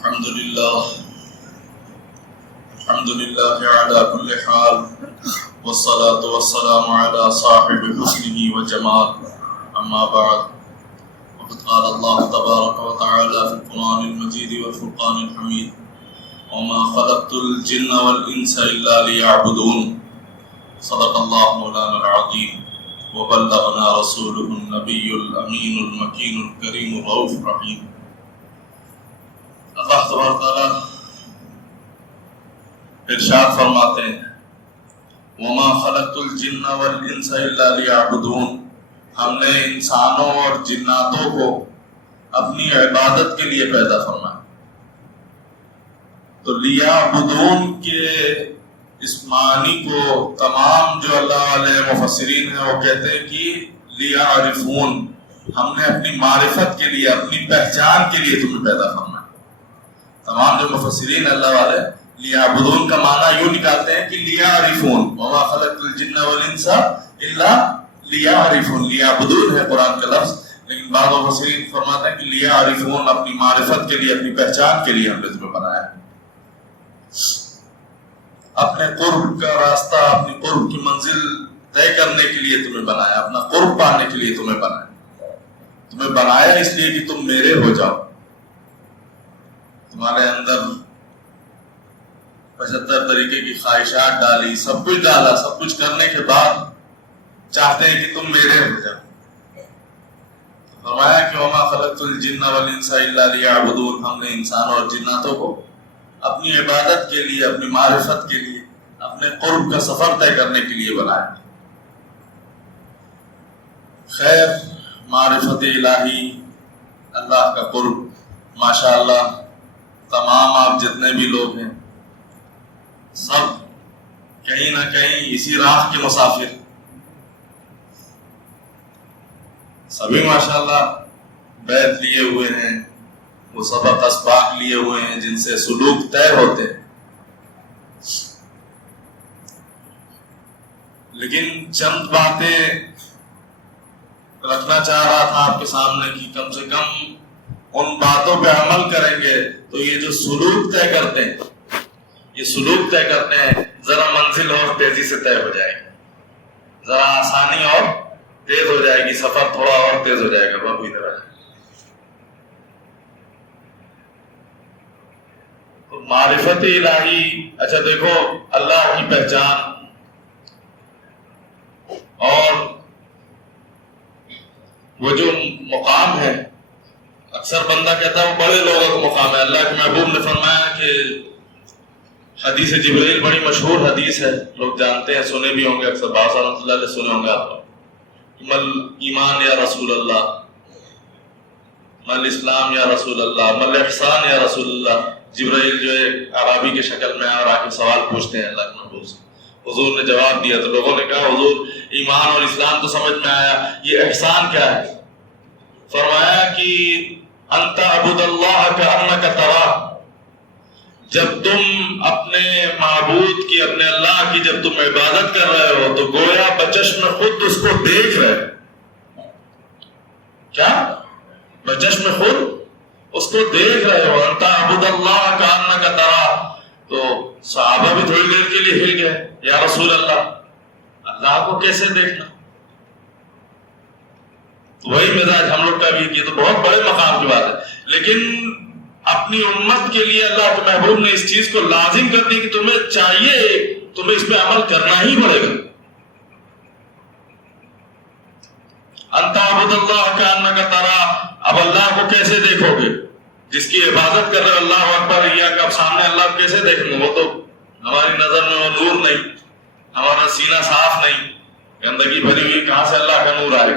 الحمد لله على كل حال والصلاة والسلام على صاحب حسنه وجمال أما بعد وقد قال الله تبارك وتعالى في القرآن المجيد والفرقان الحميد وما خلقت الجن والإنس إلا ليعبدون صدق الله مولانا العظيم وبلغنا رسوله النبي الأمين المكين الكريم الرؤوف الرحيم. اللہ تبارک تعالیٰ ارشاد فرماتے ہیں وما خلقت الجن والانس الا ليعبدون، ہم نے انسانوں اور جناتوں کو اپنی عبادت کے لیے پیدا فرمایا. تو لیعبدون کے اس معنی کو تمام جو اللہ والے مفسرین ہیں وہ کہتے ہیں کہ لیعرفون، ہم نے اپنی معرفت کے لیے، اپنی پہچان کے لیے تمہیں پیدا فرمایا. تمام جو مفسرین اللہ والے لیعبدون کا معنی یوں نکالتے ہیں کہ لیعرفون، وما خلقت الجن والانس الا لیعرفون. لیعبدون ہے قرآن کا لفظ، لیکن بعض مفسرین فرماتے ہیں کہ لیعرفون، اپنی معرفت کے لیے، اپنی پہچان کے لیے ہم نے تمہیں بنایا. اپنے قرب کا راستہ، اپنی قرب کی منزل طے کرنے کے لیے تمہیں بنایا، اپنا قرب پانے کے لیے تمہیں بنایا. تمہیں بنایا اس لیے کہ تم میرے ہو جاؤ. تمہارے اندر 75 طریقے کی خواہشات ڈالی، سب کچھ ڈالا، سب کچھ کرنے کے بعد چاہتے ہیں کہ تم میرے ہو جاؤ. فرمایا کہ وما خلقت الجن والانس الا لیعبدون، ہم نے انسانوں اور جناتوں کو اپنی عبادت کے لیے، اپنی معرفت کے لیے، اپنے قرب کا سفر طے کرنے کے لیے بنایا. خیر، معرفت الہی، اللہ کا قرب، ماشاءاللہ تمام آپ جتنے بھی لوگ ہیں سب کہیں نہ کہیں اسی راہ کے مسافر، سبھی ماشاءاللہ بیعت لیے ہوئے ہیں، وہ سبق اسباق لیے ہوئے ہیں جن سے سلوک طے ہوتے ہیں. لیکن چند باتیں رکھنا چاہ رہا تھا آپ کے سامنے کہ کم سے کم ان باتوں پہ عمل کریں گے تو یہ جو سلوک طے کرتے ہیں، یہ سلوک طے کرتے ہیں، ذرا منزل اور تیزی سے طے ہو جائے گی، ذرا آسانی اور تیز ہو جائے گی، سفر تھوڑا اور تیز ہو جائے گا. بابو ادھر آ جائے. تو معرفت الہی، اچھا دیکھو اللہ کی پہچان اور وہ جو مقام ہے، اکثر بندہ کہتا ہے وہ بڑے لوگوں کا مقام ہے. اللہ کے محبوب نے فرمایا کہ حدیث جبرائیل بڑی مشہور حدیث ہے، لوگ جانتے ہیں، سنے بھی ہوں گے، اکثر باس رحمۃ اللہ علیہ سنے ہوں گے آپ لوگ. مل ایمان یا رسول اللہ، مل اسلام یا رسول اللہ، مل احسان یا رسول اللہ. جبرائیل جو ہے عربی کی شکل میں آ کے سوال پوچھتے ہیں اللہ کے محبوب سے. حضور نے جواب دیا تو لوگوں نے کہا حضور ایمان اور اسلام تو سمجھ میں آیا، یہ احسان کیا ہے؟ فرمایا کہ انت عبد اللہ کانک تراہ، جب تم اپنے معبود کی، اپنے اللہ کی جب تم عبادت کر رہے ہو تو گویا بچشم خود اس کو دیکھ رہے. کیا؟ بچشم خود اس کو دیکھ رہے ہو. انت عبد اللہ کانک تراہ. تو صحابہ بھی تھوڑی دیر کے لیے ہل گئے، یا رسول اللہ، اللہ کو کیسے دیکھنا؟ وہی مزاج ہم لوگ کا بھی، یہ تو بہت بڑے مقام کی بات ہے. لیکن اپنی امت کے لیے اللہ کے محبوب نے اس چیز کو لازم کر دی کہ تمہیں چاہیے، تمہیں اس پہ عمل کرنا ہی پڑے گا. انت عبد اللہ کانک تراہ، اب اللہ کو کیسے دیکھو گے؟ جس کی عبادت کر رہے اللہ اکبر، یہ اب سامنے اللہ کو کیسے دیکھیں گے؟ وہ تو ہماری نظر میں وہ نور نہیں، ہمارا سینہ صاف نہیں، گندگی بھری ہوئی، کہاں سے اللہ کا نور آئے؟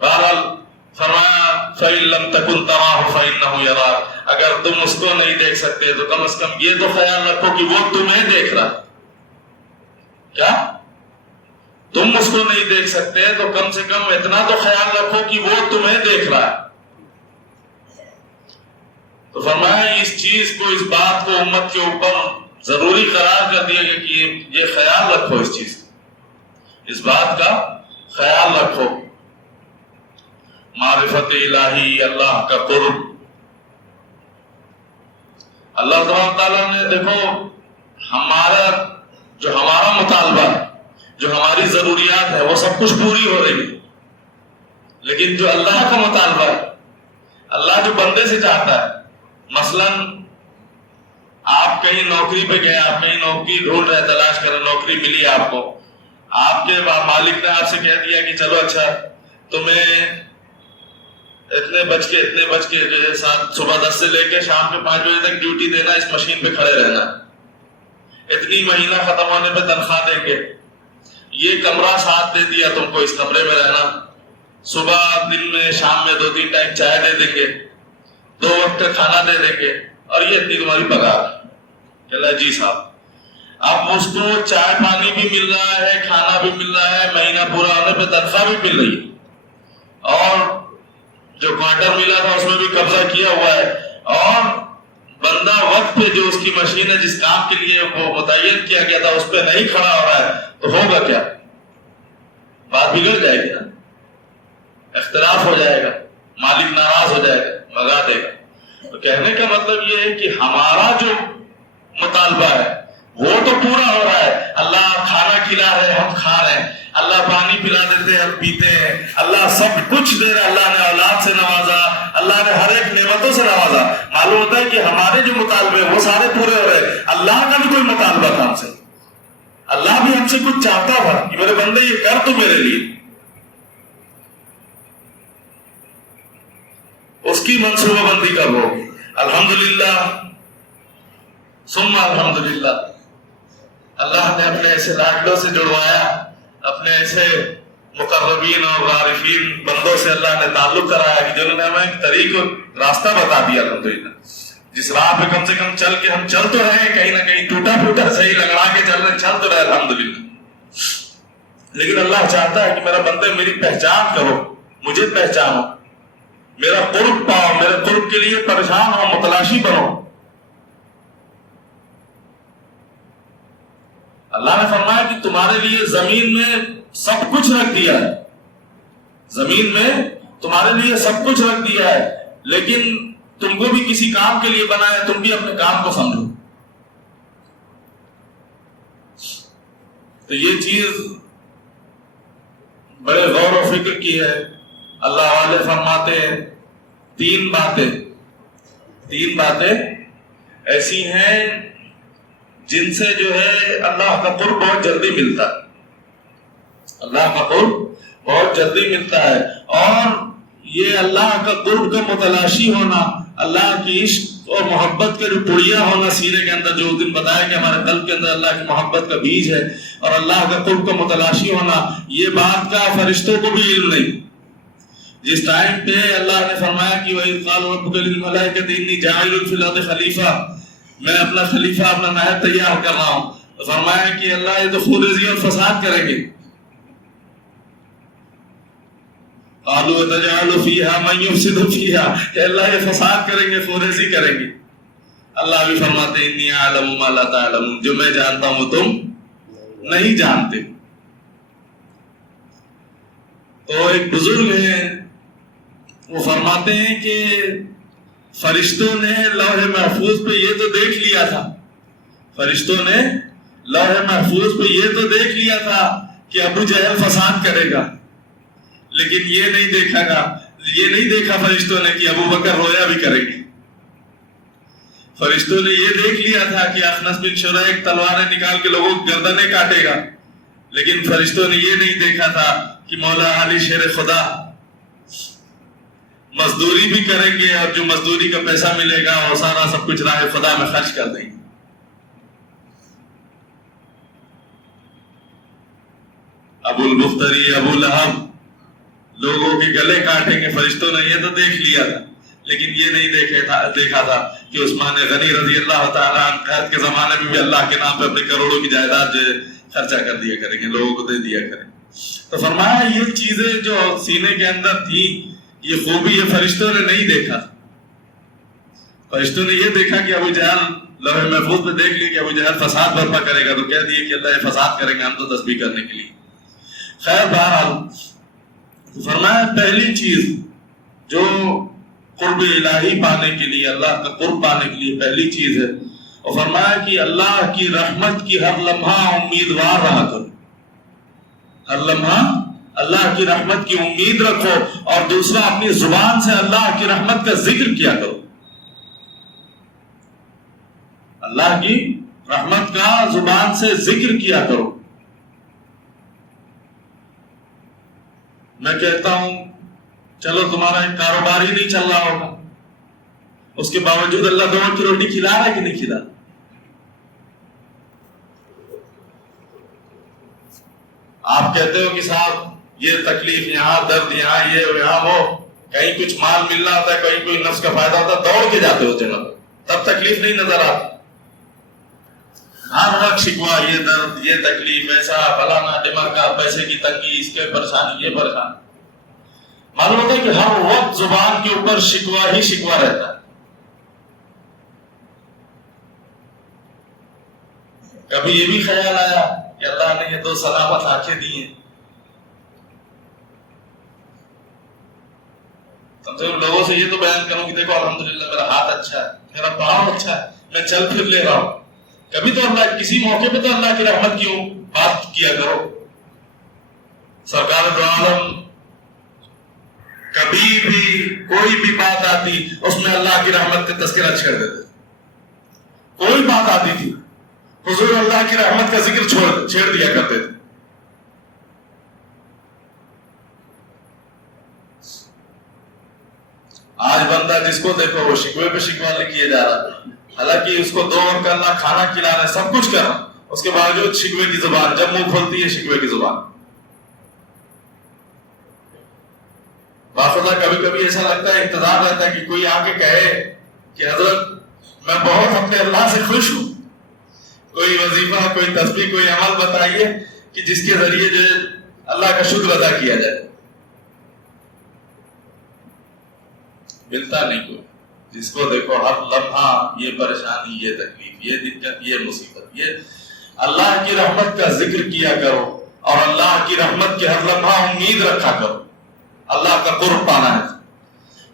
بہرحال فرمایا فَإِن لَمْ تَكُنْ تَرَاهُ فَإِنَّهُ يَرَاكَ، اگر تم اس کو نہیں دیکھ سکتے تو کم از کم یہ تو خیال رکھو کہ وہ تمہیں دیکھ رہا ہے. کیا؟ تم اس کو نہیں دیکھ سکتے تو کم سے کم اتنا تو خیال رکھو کہ وہ تمہیں دیکھ رہا ہے. تو فرمایا اس چیز کو، اس بات کو امت کے اوپر ضروری قرار کر دیا گیا کہ یہ خیال رکھو، اس چیز، اس بات کا خیال رکھو. معرفت الہی، اللہ کا قرب، اللہ تبارک تعالیٰ نے دیکھو ہمارا مطالبہ، جو ہماری ضروریات ہے وہ سب کچھ پوری ہو رہی ہے، لیکن جو اللہ کا مطالبہ ہے، اللہ جو بندے سے چاہتا ہے، مثلا آپ کہیں نوکری پہ گئے، آپ کہیں نوکری ڈھونڈ رہے، تلاش کر رہے، نوکری ملی آپ کو، آپ کے مالک نے آپ سے کہہ دیا کہ چلو اچھا تمہیں اتنے بج کے جو ہے صبح 10 سے لے کے شام کے 5 بجے تک ڈیوٹی دینا، اس مشین پہ کھڑے رہنا، اتنی مہینہ ختم ہونے پہ تنخواہ دیں گے، یہ کمرہ ساتھ دے دیا تم کو، اس کمرے میں رہنا، صبح دن میں شام میں 2-3 ٹائم چائے دے دیں گے، 2 وقت کھانا دے دیں گے، اور یہ اتنی تمہاری پگار ہے۔ جی صاحب، اب اس کو چائے پانی بھی مل رہا ہے، کھانا بھی مل رہا ہے، مہینہ پورا ہونے پہ تنخواہ بھی مل رہی ہے، اور جو کوارٹر ملا تھا اس میں بھی قبضہ کیا ہوا ہے، اور بندہ وقت پہ جو اس کی مشین ہے جس کام کے لیے وہ متعین کیا گیا تھا اس پہ نہیں کھڑا ہو رہا ہے، تو ہوگا کیا؟ بات بگڑ جائے گی نا، اختلاف ہو جائے گا، مالک ناراض ہو جائے گا، بھگا دے گا۔ تو کہنے کا مطلب یہ ہے کہ ہمارا جو مطالبہ ہے وہ تو پورا ہو رہا ہے، اللہ کھانا کھلا رہے ہم کھا رہے ہیں، اللہ پانی پلا دیتے ہم پیتے ہیں، اللہ سب کچھ دے رہا، اللہ نے اولاد سے نوازا، اللہ نے ہر ایک نعمتوں سے نوازا، معلوم ہوتا ہے کہ ہمارے جو مطالبے ہیں وہ سارے پورے ہو رہے ہیں، اللہ کا بھی کوئی مطالبہ تھا ہم سے، اللہ بھی ہم سے کچھ چاہتا تھا کہ میرے بندے یہ کر تو میرے لیے، اس کی منصوبہ بندی کرو۔ الحمدللہ ثم الحمدللہ، اللہ نے اپنے ایسے لاڈلوں سے جڑوایا، اپنے ایسے مقربین اور عارفین بندوں سے اللہ نے تعلق کرایا کہ جنہوں نے ہمیں ایک طریق اور راستہ بتا دیا، الحمدللہ، جس راہ پہ کم سے کم چل کے ہم چل تو رہے ہیں، کہیں نہ کہیں ٹوٹا پھوٹا صحیح لگڑا کے چل رہے، چل تو رہے الحمدللہ، لیکن اللہ چاہتا ہے کہ میرا بندے میری پہچان کرو، مجھے پہچانو، میرا قرب پاؤ، میرے قرب کے لیے پریشان ہو، متلاشی بنو۔ اللہ نے فرمایا کہ تمہارے لیے زمین میں سب کچھ رکھ دیا ہے، زمین میں تمہارے لیے سب کچھ رکھ دیا ہے، لیکن تم کو بھی کسی کام کے لیے بنایا، تم بھی اپنے کام کو سمجھو۔ تو یہ چیز بڑے غور و فکر کی ہے۔ اللہ والے فرماتے ہیں 3 باتیں ایسی ہیں جن سے جو ہے اللہ کا قرب بہت جلدی ملتا ہے، اللہ کا قرب بہت جلدی ملتا ہے، اور یہ اللہ کا قرب کا متلاشی ہونا، اللہ کی عشق اور محبت کا جو پڑیا ہونا سینے کے اندر، جو دن بتایا کہ ہمارے قلب کے اندر اللہ کی محبت کا بیج ہے، اور اللہ کا قرب کا متلاشی ہونا، یہ بات کا فرشتوں کو بھی علم نہیں۔ جس ٹائم پہ اللہ نے فرمایا کہ وَإِذْ قَالَ رَبُّكَ لِلْمَلَائِكَةِ إِنِّي جَاعِلٌ فِي الْأَرْضِ خَلِيفَةً، میں اپنا خلیفہ، اپنا نائب تیار کر رہا ہوں، تو فرمایا کہ اللہ یہ تو خونریزی اور فساد کریں گے۔ قَالُوا وَتَجْعَلُ فِيهَا مَن يُفْسِدُ فِيهَا، کہ اللہ یہ فساد کریں گے، خونریزی کریں گے۔ اللہ بھی فرماتے ہیں إِنِّي أَعْلَمُ مَا لَا تَعْلَمُونَ، جو میں جانتا ہوں وہ تم نہیں جانتے۔ تو ایک بزرگ ہیں، وہ فرماتے ہیں کہ فرشتوں نے لوح محفوظ پہ یہ تو دیکھ لیا تھا، فرشتوں نے لوح محفوظ پہ یہ تو دیکھ لیا تھا کہ ابو جہل فساد کرے گا، لیکن یہ نہیں دیکھا فرشتوں نے کہ ابو بکر رویا بھی کرے گی۔ فرشتوں نے یہ دیکھ لیا تھا کہ اخنس بن شریح تلواریں نکال کے لوگوں کو گردنیں کاٹے گا، لیکن فرشتوں نے یہ نہیں دیکھا تھا کہ مولا علی شیر خدا مزدوری بھی کریں گے، اور جو مزدوری کا پیسہ ملے گا وہ سارا سب کچھ راہ خدا میں خرچ کر دیں گے۔ ابو البختری، ابو لہب لوگوں کے گلے کاٹیں گے، فرشتوں نے یہ تو دیکھ لیا تھا، لیکن یہ نہیں دیکھا تھا کہ عثمان غنی رضی اللہ تعالیٰ عنہ قحط کے زمانے میں بھی اللہ کے نام پہ اپنے کروڑوں کی جائیداد جو خرچہ کر دیا کریں گے، لوگوں کو دے دیا کریں۔ تو فرمایا یہ چیزیں جو سینے کے اندر تھی، یہ خوبی یہ فرشتوں نے نہیں دیکھا، فرشتوں نے یہ دیکھا کہ ابو جہل لوح محفوظ پہ دیکھ لیا کہ ابو جہل فساد برپا کرے گا، تو کہہ دیے کہ اللہ یہ فساد کریں گے، ہم تو تسبیح کرنے کے لیے۔ خیر بہرحال فرمایا پہلی چیز جو قرب الہی پانے کے لیے، اللہ کا قرب پانے کے لیے پہلی چیز ہے۔ اور فرمایا کہ اللہ کی رحمت کی ہر لمحہ امیدوار رہا کرو، ہر لمحہ اللہ کی رحمت کی امید رکھو، اور دوسرا اپنی زبان سے اللہ کی رحمت کا ذکر کیا کرو، اللہ کی رحمت کا زبان سے ذکر کیا کرو۔ میں کہتا ہوں چلو تمہارا ایک کاروبار ہی نہیں چل رہا ہوگا، اس کے باوجود اللہ 2 وقت کی روٹی کھلا رہا ہے کہ نہیں کھلا؟ آپ کہتے ہو کہ صاحب یہ تکلیف یہاں، درد یہاں، یہ یہاں وہ، کہیں کچھ مال ملنا ہوتا ہے، کہیں کوئی نفس کا فائدہ ہوتا ہے، دوڑ کے جاتے ہو جناب، تب تکلیف نہیں نظر آتی۔ ہر وقت شکوا، یہ درد، یہ تکلیف، ایسا فلانا ڈمکا، پیسے کی تنگی، اس کے پریشانی، یہ پریشانی، معلوم ہوتا ہے کہ ہر وقت زبان کے اوپر شکوا ہی شکوا رہتا ہے۔ کبھی یہ بھی خیال آیا کہ اللہ نے یہ 2 سلامت آنکھیں دی ہیں، کم سے کم لوگوں سے یہ تو بیان کروں کہ دیکھو الحمدللہ میرا ہاتھ اچھا ہے، میرا پاؤں اچھا ہے، میں چل پھر لے رہا ہوں۔ کبھی تو اللہ کسی موقع پہ تو اللہ کی رحمت کی بات کیا کرو۔ سرکار دو عالم کبھی بھی کوئی بھی بات آتی اس میں اللہ کی رحمت کا تذکرہ چھیڑ دیتے، کوئی بات آتی تھی حضور اللہ کی رحمت کا ذکر چھیڑ دیا کرتے تھے۔ آج بندہ جس کو دیکھو وہ شکوے پہ شکوا لے کیے جا رہا ہے، حالانکہ اس کو 2 وقت اللہ کھانا کھلا رہا ہے، سب کچھ کر رہا، اس کے باوجود شکوے کی زبان، جب منہ کھولتی ہے شکوے کی زبان۔ باخدا کبھی کبھی ایسا لگتا ہے، انتظار رہتا ہے کہ کوئی آ کے کہے کہ حضرت میں بہت اپنے اللہ سے خوش ہوں، کوئی وظیفہ، کوئی تسبیح، کوئی عمل بتائیے کہ جس کے ذریعے جو اللہ کا شکر ادا کیا جائے۔ ملتا نہیں کوئی، جس کو دیکھو ہر لمحہ یہ پریشانی، یہ تکلیف، یہ دقت، یہ مصیبت۔ یہ اللہ کی رحمت کا ذکر کیا کرو، اور اللہ کی رحمت کی ہر لمحہ امید رکھا کرو، اللہ کا قرب پانا ہے۔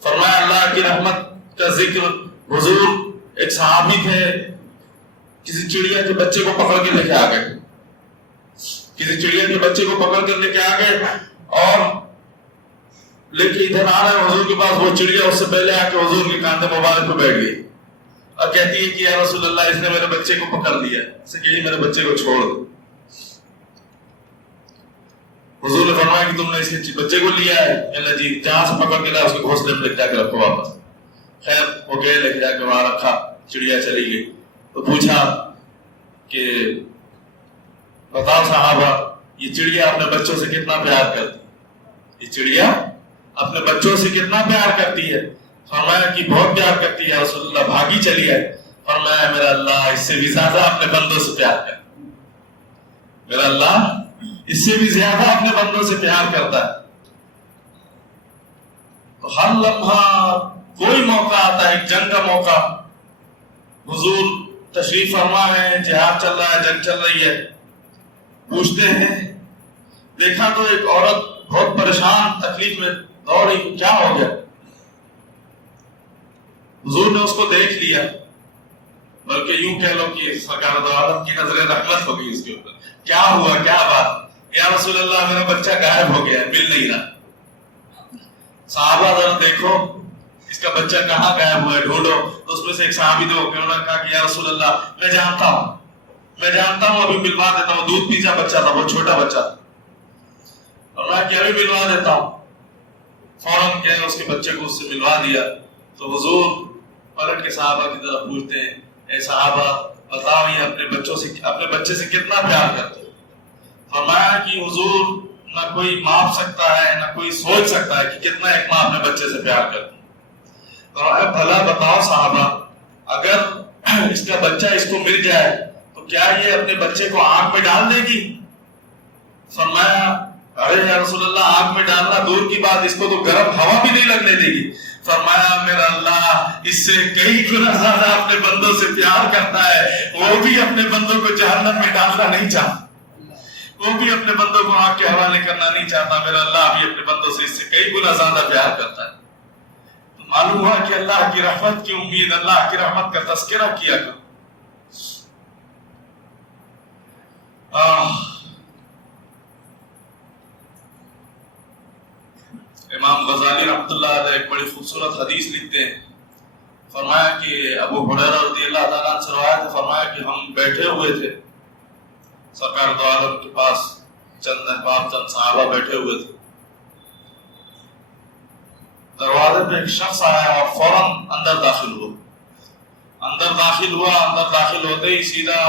فرمایا اللہ کی رحمت کا ذکر، حضور ایک صحابی تھے، کسی چڑیا کے بچے کو پکڑ کے لے کے آ گئے، کسی چڑیا کے بچے کو پکڑ کر لے کے آ گئے، اور لے کے ادھر آ رہے ہیں حضور کے پاس۔ وہ چڑیا اس سے پہلے آ کے حضور کے کاندھے مبارک پہ بیٹھ گئی اور کہتی ہے کہ یا رسول اللہ اس نے میرے بچے کو پکڑ لیا، اسے کہیے میرے بچے کو چھوڑ دو۔ حضور نے فرمایا کہ تم نے اس کے بچے کو لیا ہے؟ اللہ جی، جہاں سے پکڑ کے لایا اس کے گھونسلے میں لے جا کے رکھو واپس۔ خیر وہ گئے، لے جا کے وہاں رکھا، چڑیا چلی گئی۔ تو پوچھا کہ بتاؤ صحابہ، یہ چڑیا اپنے بچوں سے کتنا پیار کرتی، یہ چڑیا اپنے بچوں سے کتنا پیار کرتی ہے؟ فرمایا کہ بہت پیار کرتی ہے رسول اللہ، بھاگی چلی ہے۔ فرمایا میرا اللہ اس سے بھی زیادہ اپنے بندوں سے پیار کرتا، میرا اللہ اس سے بھی زیادہ اپنے بندوں سے پیار کرتا ہے۔ تو ہر لمحہ کوئی موقع آتا ہے، ایک جنگ کا موقع، حضور تشریف فرما ہے، جہاد چل رہا ہے، جنگ چل رہی ہے، پوچھتے ہیں، دیکھا تو ایک عورت بہت پریشان، تکلیف میں دوڑ رہی، کیا ہو گیا؟ حضور نے اس کو دیکھ لیا، بلکہ یوں کہہ لو کہ سرکار دو عالم کی نظر رحمت ہو گئی اس کے اوپر۔ کیا ہوا، کیا بات؟ یا رسول اللہ میرا بچہ غائب ہو گیا ہے، مل نہیں رہا۔ صحابہ ذرا دیکھو اس کا بچہ کہاں غائب ہوا ہے، ڈھونڈو۔ تو اس میں سے ایک صحابی تو انہوں نے کہا کہ یا رسول اللہ میں جانتا ہوں، ابھی ملوا دیتا ہوں، دودھ پیتا بچہ تھا، بہت چھوٹا بچہ تھا، اور میں ابھی ملوا دیتا ہوں۔ فوراً کیا اس کے بچے کو اس سے ملوا دیا۔ تو حضور پلٹ کے صحابہ کی طرف پوچھتے ہیں، اے صحابہ بتاؤ یہ اپنے بچے سے کتنا پیار کرتے؟ فرمایا کہ حضور نہ کوئی ماپ سکتا ہے، نہ کوئی سوچ سکتا ہے کہ کتنا ایک ماں اپنے بچے سے پیار کرتی ہے۔ فرمایا بھلا بتاؤ صحابہ، اگر اس کا بچہ اس کو مل جائے تو کیا یہ اپنے بچے کو آگ میں ڈال دے گی؟ فرمایا ارے یا رسول اللہ آگ میں ڈالنا دور کی بات، اس کو تو گرم ہوا بھی نہیں لگنے دے گی۔ فرمایا میرا اللہ اس سے کئی گنا زیادہ اپنے بندوں سے پیار کرتا ہے، وہ بھی اپنے بندوں کو جہنم میں ڈالنا نہیں چاہتا، وہ بھی اپنے بندوں کو آگ کے حوالے کرنا نہیں چاہتا۔ میرا اللہ بھی اپنے بندوں سے اس سے کئی گنا زیادہ پیار کرتا ہے۔ معلوم ہوا کہ اللہ کی رحمت کی امید، اللہ کی رحمت کا تذکرہ کیا کرو۔ امام غزالی رحمۃ اللہ علیہ ایک بڑی خوبصورت حدیث لکھتے ہیں، فرمایا کہ ابو ہریرہ رضی اللہ تعالیٰ عنہ سے روایت ہے، فرمایا کہ ہم بیٹھے ہوئے تھے سرکار دو عالم کے پاس، چند احباب چند صحابہ بیٹھے ہوئے تھے، دروازے پہ ایک شخص آیا اور فوراً اندر داخل ہوا۔ اندر داخل ہوتے ہی سیدھا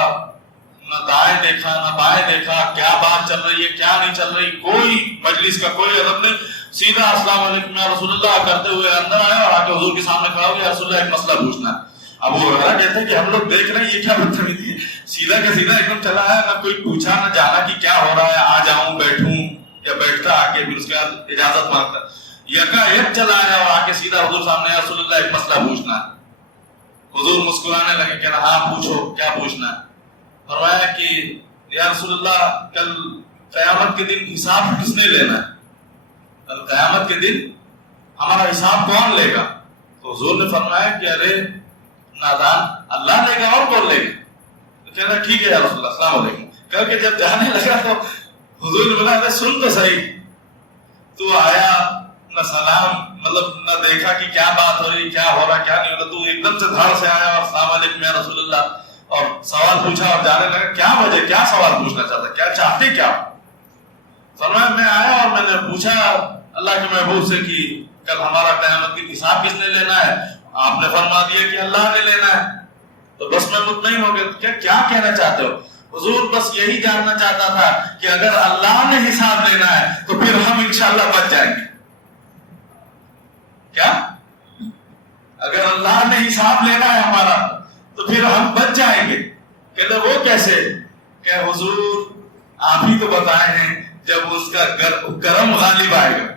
نہ دائیں دیکھا نہ بائیں دیکھا، کیا بات چل رہی ہے کیا نہیں چل رہی، کوئی مجلس کا کوئی ادب نہیں، سیدھا السلام علیکم یا رسول اللہ کرتے ہوئے اندر آیا اور آ کے حضور کے سامنے کھڑا ہو گیا، رسول اللہ ایک مسئلہ پوچھنا ہے۔ ابو ہریرہ کہتے ہیں کہ ہم لوگ دیکھ رہے ہیں یہ کیا بدتمیزی ہے، سیدھا کا سیدھا ایک دم چلا آیا، نہ کوئی پوچھا نہ جانا کہ کیا ہو رہا ہے، آ جاؤں بیٹھوں یا بیٹھتا آ کے، پھر اس کے بعد اجازت مانگتا، یکا یک چلا آیا اور آ کے سیدھا حضور سامنے، یا رسول اللہ ایک مسئلہ پوچھنا ہے۔ حضور مسکرانے لگے، کہنا ہاں پوچھو کیا پوچھنا ہے۔ فرمایا کہ یا رسول اللہ کل قیامت کے دن حساب کس نے لینا ہے، کل قیامت کے دن ہمارا حساب کون لے گا؟ تو حضور نے فرمایا کہ ارے نادان، اللہ لے گا اور کون لے گا؟ تو کہنا ٹھیک ہے یا رسول اللہ السلام علیکم، کہہ کے جب جانے لگا تو حضور نے بولا ارے سن تو صحیح، تو آیا نہ سلام مطلب نہ دیکھا کہ کیا بات ہو رہی کیا ہو رہا کیا نہیں ہو رہا، تو ایک دم سے دھڑ سے آیا اور السلام علیکم یا رسول اللہ اور سوال پوچھا اور جانے لگا۔ کیا وجہ، کیا سوال پوچھنا چاہتا، کیا چاہتے کیا؟ فرمایا میں آیا اور میں نے پوچھا اللہ کے محبوب سے کہ کل ہمارا قیامت کی حساب کس نے لینا ہے؟ آپ نے فرما دیا کہ اللہ نے لینا ہے، تو بس میں مطمئن ہو گیا۔ کیا کہنا چاہتے ہو؟ حضور بس یہی جاننا چاہتا تھا کہ اگر اللہ نے حساب لینا ہے تو پھر ہم انشاءاللہ بچ جائیں گے۔ کیا؟ اگر اللہ نے حساب لینا ہے ہمارا تو پھر ہم بچ جائیں گے۔ کہتے وہ کیسے؟ کہ حضور آپ ہی تو بتائے ہیں جب اس کا کرم غالب آئے گا،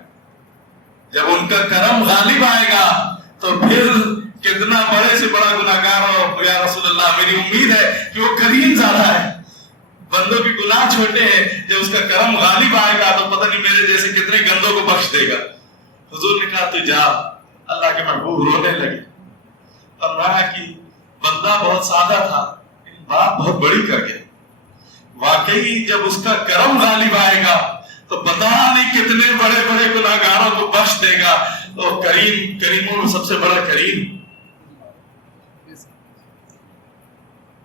جب ان کا کرم غالب آئے گا تو پھر کتنا بڑے سے بڑا گناہگار ہو یا رسول اللہ، میری امید ہے کہ وہ کریم زیادہ ہے، بندوں کے گناہ چھوٹے ہیں، جب اس کا کرم غالب آئے گا تو پتہ نہیں میرے جیسے کتنے گندوں کو بخش دے گا۔ حضور نے کہا تو جا۔ اللہ کے محبوب رونے لگے، فرمایا کہ بندہ بہت سادہ تھا بات بہت بڑی کر گیا، واقعی جب اس کا کرم غالب آئے گا تو پتہ نہیں کتنے بڑے بڑے گناہگاروں کو بخش دے گا۔ تو کریم، کریموں میں سب سے بڑا کریم،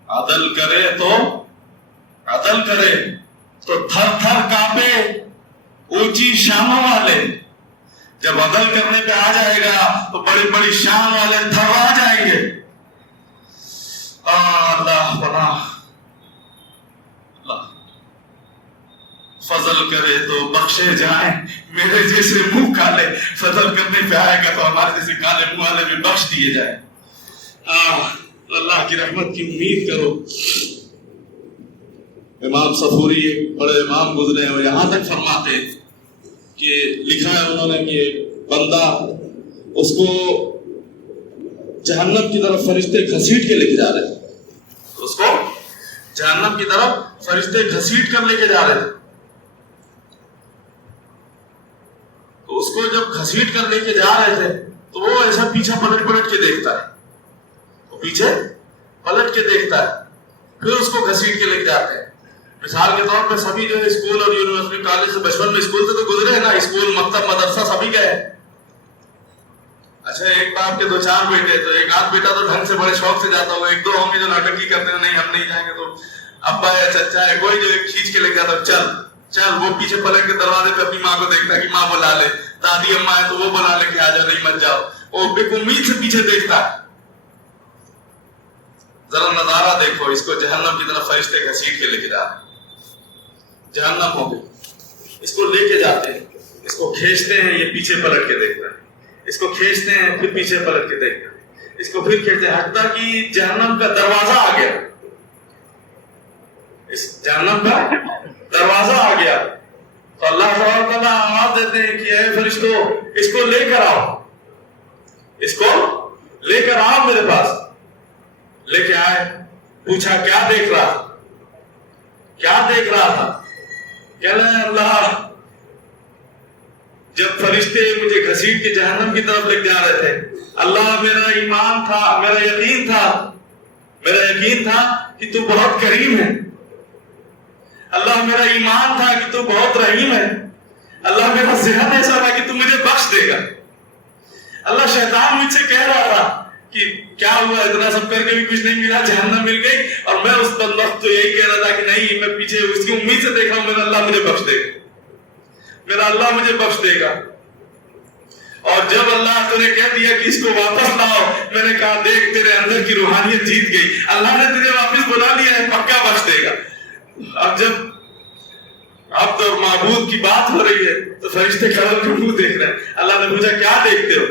عدل کرے تو تھر تھر کانپے اونچی شانوں والے، جب عدل کرنے پہ آ جائے گا تو بڑی بڑی شان والے تھرا جائیں گے۔ اللہ پناہ، اللہ فضل کرے تو بخشے جائیں، میرے جیسے منہ کالے فضل کرنے پہ آئے گا تو ہمارے جیسے کالے منہ والے بھی بخش دیے جائیں۔ اللہ کی رحمت کی امید کرو۔ امام صفوری ایک بڑے امام گزرے ہیں، اور یہاں تک فرماتے ہیں کہ لکھا ہے انہوں نے کہ بندہ اس کو جہنم کی طرف فرشتے گھسیٹ کے لے کے جا رہے تھے، اس کو جہنم کی طرف فرشتے گھسیٹ کر لے کے جا رہے تھے، تو اس کو جب گھسیٹ کر لے کے جا رہے تھے تو وہ ایسا پیچھے پلٹ کے دیکھتا ہے، وہ پیچھے پلٹ کے دیکھتا ہے، پھر اس کو گھسیٹ کے لے کے جاتے ہیں۔ مثال کے طور پر سبھی جو اسکول اور یونیورسٹی کالج سے بچپن میں اسکول سے تو گزرے ہیں نا، اسکول مکتب مدرسہ سبھی گئے۔ اچھا ایک باپ کے دو چار بیٹے، تو ایک آدھ بیٹا تو ڈھنگ سے بڑے شوق سے جاتا ہوگا، ایک دو ہوں گے جو ناٹکی کرتے ہیں نہیں ہم نہیں جائیں گے، تو ابا یا چچا ہے کوئی جو ایک کھینچ کے لے جاتا چل، وہ پیچھے پلٹ کے دروازے پہ اپنی ماں کو دیکھتا ہے کہ ماں بلا لے، دادی اماں ہے تو وہ بلا لے کے آ جاؤ نہیں مت جاؤ، وہ ایک امید سے پیچھے دیکھتا ہے۔ ذرا نظارہ دیکھو، اس کو جہنم کی طرف فرشتے گھسیٹ کے لے کے جا رہے ہیں، جہنم ہو گئی، اس کو لے کے جاتے ہیں، اس کو کھینچتے ہیں، یہ پیچھے پلٹ کے دیکھتا ہے، اس کو کھینچتے ہیں پھر پیچھے پلٹ کے دیکھتا ہے، اس کو پھر کھینچتے ہیں، حتیٰ کہ جہنم کا دروازہ آ گیا، اس جہنم کا دروازہ آ گیا تو اللہ تعالیٰ آواز دیتے ہیں کہ اے فرشتوں اس کو لے کر آؤ، اس کو لے کر آؤ میرے پاس۔ لے کے آئے، پوچھا کیا دیکھ رہا تھا؟ کہہ رہے اللہ جب فرشتے مجھے گھسیٹ کے جہنم کی طرف لے جا رہے تھے، اللہ میرا ایمان تھا، میرا یقین تھا کہ تو بہت کریم ہے، اللہ میرا ایمان تھا کہ تو بہت رحیم ہے، اللہ میرا ذہن ایسا تھا کہ تو مجھے بخش دے گا۔ اللہ شیطان مجھ سے کہہ رہا تھا کہ کیا ہوا، اتنا سب کر کے بھی کچھ نہیں ملا، جہنم مل گئی، اور میں اس وقت تو یہی کہہ رہا تھا کہ نہیں، میں پیچھے اس کی امید سے دیکھ رہا ہوں میرا اللہ مجھے بخش دے گا، میرا اللہ مجھے بخش دے گا۔ اور جب اللہ تو نے کہہ دیا کہ اس کو واپس لاؤ، میں نے کہا دیکھ تیرے اندر کی روحانیت جیت گئی، اللہ نے تجھے واپس بلا لیا ہے، پکا بخش دے گا۔ اب جب عبد اور معبود کی بات ہو رہی ہے تو فرشتے کھڑے ہو کے منہ دیکھ رہے ہیں۔ اللہ نے پوچھا کیا دیکھتے ہو؟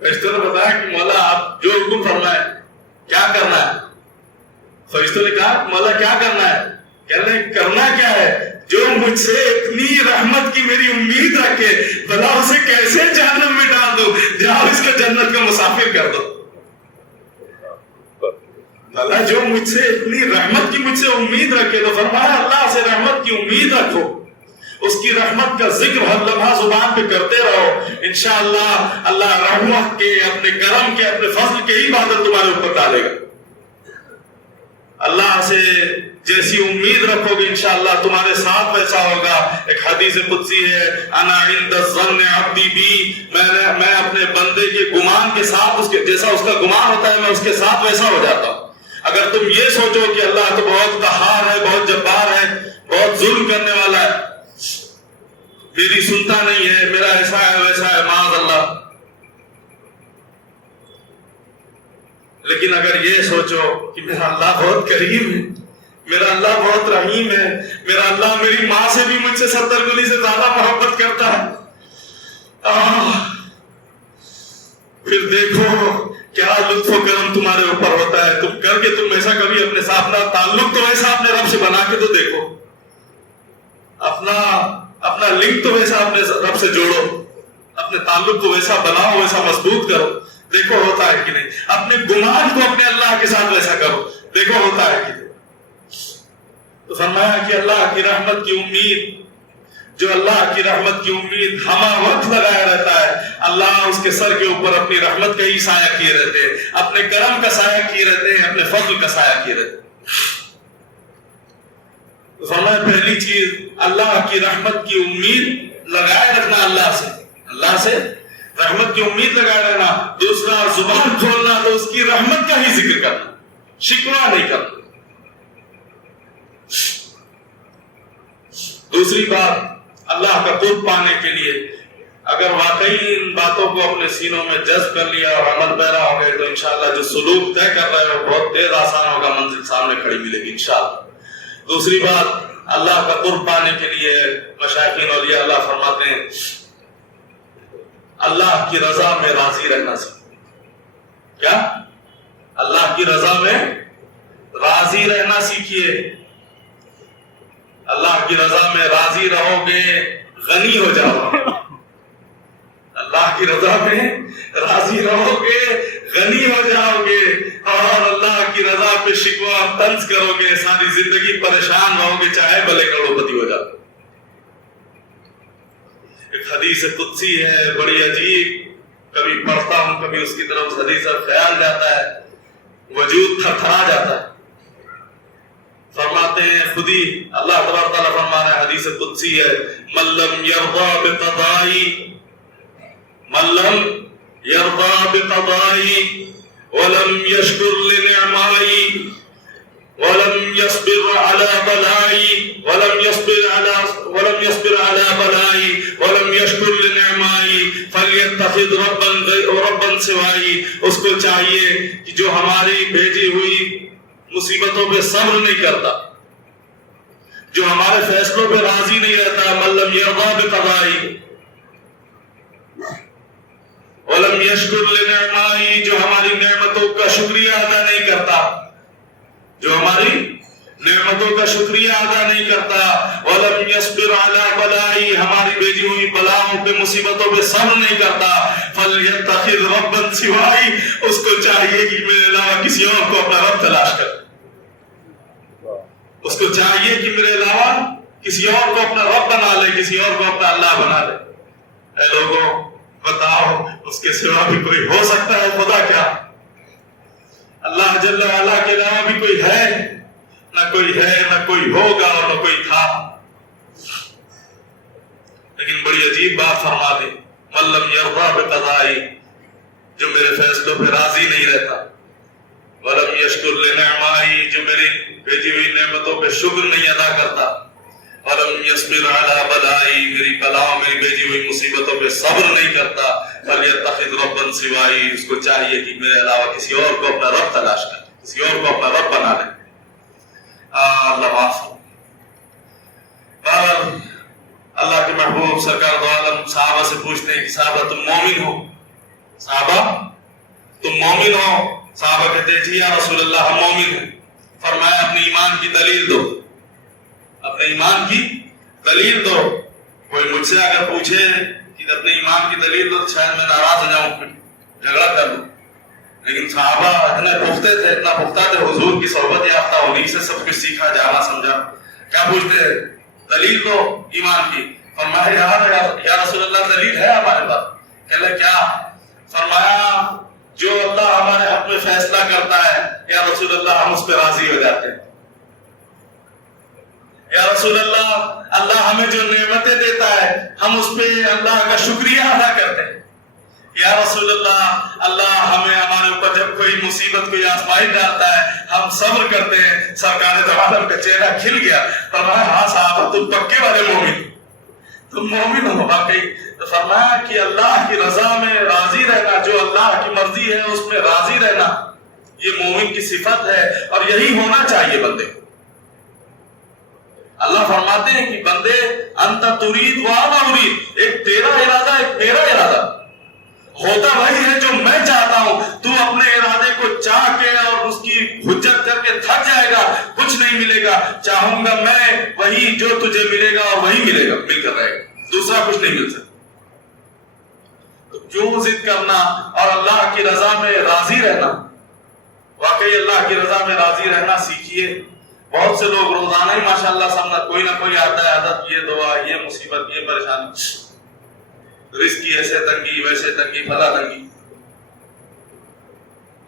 فرشتوں نے بتایا کہ مولا آپ جو حکم فرمائے کیا کرنا ہے۔ فرشتوں نے کہا مولا کیا کرنا ہے؟ کہہ رہے ہیں کرنا کیا ہے، جو مجھ سے اتنی رحمت کی میری امید رکھے بھلا اسے کیسے جہنم میں ڈال دو، جاؤ اس کو جنت کا مسافر کر دو۔ اللہ جو مجھ سے اتنی رحمت کی مجھ سے امید رکھے، تو فرمایا اللہ سے رحمت کی امید رکھو، اس کی رحمت کا ذکر ہر لمحہ زبان پہ کرتے رہو، انشاءاللہ اللہ رحمت کے، اپنے کرم کے، اپنے فضل کے ہی بادل تمہارے اوپر ڈالے گا۔ اللہ سے جیسی امید رکھو گے انشاءاللہ تمہارے ساتھ ویسا ہوگا۔ ایک حدیث قدسی ہے، انا عند الظن عبدی بی، میں اپنے بندے کے گمان کے ساتھ، اس کے جیسا اس کا گمان ہوتا ہے میں اس کے ساتھ ویسا ہو جاتا ہوں۔ اگر تم یہ سوچو کہ اللہ تو بہت قہار ہے، بہت جبار ہے، بہت ظلم کرنے والا ہے، میری سنتا نہیں ہے، میرا ایسا ہے ویسا ہے، معاذ اللہ، لیکن اگر یہ سوچو کہ میرا اللہ بہت کریم ہے، میرا اللہ بہت رحیم ہے، میرا اللہ میری ماں سے بھی مجھ سے 70 گنی سے زیادہ محبت کرتا ہے، پھر دیکھو کیا لطف و کرم تمہارے اوپر ہوتا ہے۔ تم کر کے تم ایسا کبھی اپنے ساتھ اپنا تعلق تو ایسا اپنے رب سے بنا کے تو دیکھو، اپنا لنک تو ویسا اپنے رب سے جوڑو، اپنے تعلق کو ویسا بناؤ، ویسا مضبوط کرو، دیکھو ہوتا ہے کہ نہیں۔ اپنے گمان کو اپنے اللہ کے ساتھ ویسا کرو، دیکھو ہوتا ہے کہ نہیں۔ تو فرمایا کہ اللہ کی رحمت کی امید، جو اللہ کی رحمت کی امید ہمہ وقت لگایا رہتا ہے، اللہ اس کے سر کے اوپر اپنی رحمت کا ہی سایہ کیے رہتے ہیں، اپنے کرم کا سایہ کیے رہتے ہیں، اپنے فضل کا سایہ کیے رہتے ہیں۔ فرمایا پہلی چیز اللہ کی رحمت کی امید لگائے رکھنا، اللہ سے رحمت کی امید لگائے رہنا۔ دوسرا زبان کھولنا تو اس کی رحمت کا ہی ذکر کرنا، شکوہ نہیں کرنا۔ دوسری بات اللہ کا قرب پانے کے لیے اگر واقعی ان باتوں کو اپنے سینوں میں جذب کر لیا اور عمل پیرا ہو گئے تو انشاءاللہ جو سلوک طے کر رہے ہو بہت تیز آسان ہوگا، منزل سامنے کھڑی ملے گی انشاءاللہ۔ دوسری بات اللہ کا قرب پانے کے لیے مشائخین اولیاء اللہ فرماتے ہیں اللہ کی رضا میں راضی رہنا سیکھو۔ کیا؟ اللہ کی رضا میں راضی رہنا سیکھیے۔ اللہ کی رضا میں راضی رہو گے غنی ہو جاؤ گے، اللہ کی رضا میں راضی رہو گے غنی ہو جاؤ گے، اور اللہ کی رضا پہ شکوہ طنز کرو گے ساری زندگی پریشان رہو گے، چاہے بھلے کروڑپتی ہو جاؤ۔ ایک حدیث قدسی ہے بڑی عجیب، کبھی پڑھتا ہوں کبھی اس کی طرف حدیث کا خیال جاتا ہے، وجود تھرتھرا جاتا ہے۔ فرماتے ہیں خودی اللہ تبارک تعالیٰ فرما رہا ہے، حدیث قدسی ہے، من لم يرضى بقضائي ولم يشكر لنعمائي ولم يصبر على بلائي ولم يصبر على بلائي ولم يشكر لنعمائي فليتخذ ربا سواي۔ اس کو چاہیے کہ جو ہماری بھیجی ہوئی مصیبتوں پہ صبر نہیں کرتا، جو ہمارے فیصلوں پہ راضی نہیں رہتا، من لم يرضى بقضائي ولم يشكر لنعمائي، جو ہماری نعمتوں کا شکریہ ادا نہیں کرتا، جو ہماری نعمتوں کا شکریہ ادا نہیں کرتا، ولم يصبر على بلائي، ہماری بھیجی ہوئی بلاؤں پہ مصیبتوں پہ صبر نہیں کرتا، فليتخذ ربا سواي، اس کو چاہیے کہ میرے علاوہ کسی اور کو اپنا رب تلاش کر، اس کو چاہیے کہ میرے علاوہ کسی اور کو اپنا رب بنا لے، کسی اور کو اپنا اللہ بنا لے۔ اے لوگوں بتاؤ اس کے سوا بھی کوئی ہو سکتا ہے خدا کیا؟ اللہ جل وعلا کے علاوہ بھی کوئی ہے؟ نہ کوئی ہے، نہ کوئی ہوگا اور نہ کوئی تھا۔ لیکن بڑی عجیب بات فرما دی، من لم یرضی بقضائی، جو میرے فیصلوں پہ راضی نہیں رہتا، ولم یشکر لنعمائی، جو میری بھیجی ہوئی نعمتوں پہ شکر نہیں ادا کرتا، ولم یصبر علی بلائی، میری بلاؤں میری بھیجی ہوئی مصیبتوں پہ صبر نہیں کرتا، فلیتخذ ربا سوائی، اس کو چاہیے کہ میرے علاوہ کسی اور کو اپنا رب تلاش کرے، کسی اور کو اپنا رب بنا لے۔ اللہ معاف۔ بہرحال اللہ کے محبوب سرکار دو عالم صحابہ سے پوچھتے ہیں کہ صحابہ تم مومن ہو؟ صحابہ تم مومن ہو؟ صحابہ کہتے ہیں جی یا رسول اللہ ہم مومن ہیں۔ فرمایا اپنے ایمان کی دلیل دو، اپنے ایمان کی دلیل دو۔ کوئی مجھ سے اگر پوچھے کہ اپنے ایمان کی دلیل دو تو شاید میں ناراض ہو جاؤں، پھر جھگڑا کر لوں، لیکن صحابہ اتنے پختہ تھے، اتنا پختہ تھے، حضور کی صحبت یافتہ، انہیں سے سب کچھ سیکھا، جانا سمجھا۔ کیا پوچھتے ہیں؟ دلیل دو ایمان کی۔ فرمایا یا رسول اللہ دلیل ہے ہمارے پاس۔ کہہ لے کیا؟ فرمایا جو اللہ ہمارے حق میں فیصلہ کرتا ہے یا رسول اللہ ہم اس پہ راضی ہو جاتے ہیں۔ یا رسول اللہ اللہ ہمیں جو نعمتیں دیتا ہے ہم اس پہ اللہ کا شکریہ ادا کرتے ہیں۔ یا رسول اللہ اللہ ہمیں ہمارے اوپر جب کوئی مصیبت کوئی آزمائش ڈالتا ہے ہم صبر کرتے ہیں۔ سرکار دو عالم کا چہرہ کھل گیا۔ فرمایا ہاں صحابہ تم پکے والے مومن، تم مومن ہو واقعی۔ تو فرمایا کہ اللہ کی رضا میں راضی رہنا، جو اللہ کی مرضی ہے اس میں راضی رہنا، یہ مومن کی صفت ہے اور یہی ہونا چاہیے بندے کو۔ اللہ فرماتے ہیں کہ بندے انت ترید وانا ارید، ایک تیرا ارادہ ایک میرا ارادہ، ہوتا وہی ہے جو میں چاہتا ہوں۔ تو اپنے ارادے کو چاہ کے اور اس کی حجت کر کے تھک جائے گا، کچھ نہیں ملے گا۔ چاہوں گا میں وہی جو تجھے ملے گا اور وہی ملے گا، مل کر رہے گا، دوسرا کچھ نہیں مل سکتا۔ تو کیوں ضد کرنا اور اللہ کی رضا میں راضی رہنا؟ واقعی اللہ کی رضا میں راضی رہنا سیکھیے۔ بہت سے لوگ روزانہ ہی ماشاءاللہ سمجھنا کوئی نہ کوئی آتا ہے عادت، یہ دعا، یہ مصیبت، یہ پریشانی، رزق کی ایسے تنگی ویسے تنگی فلا تنگی۔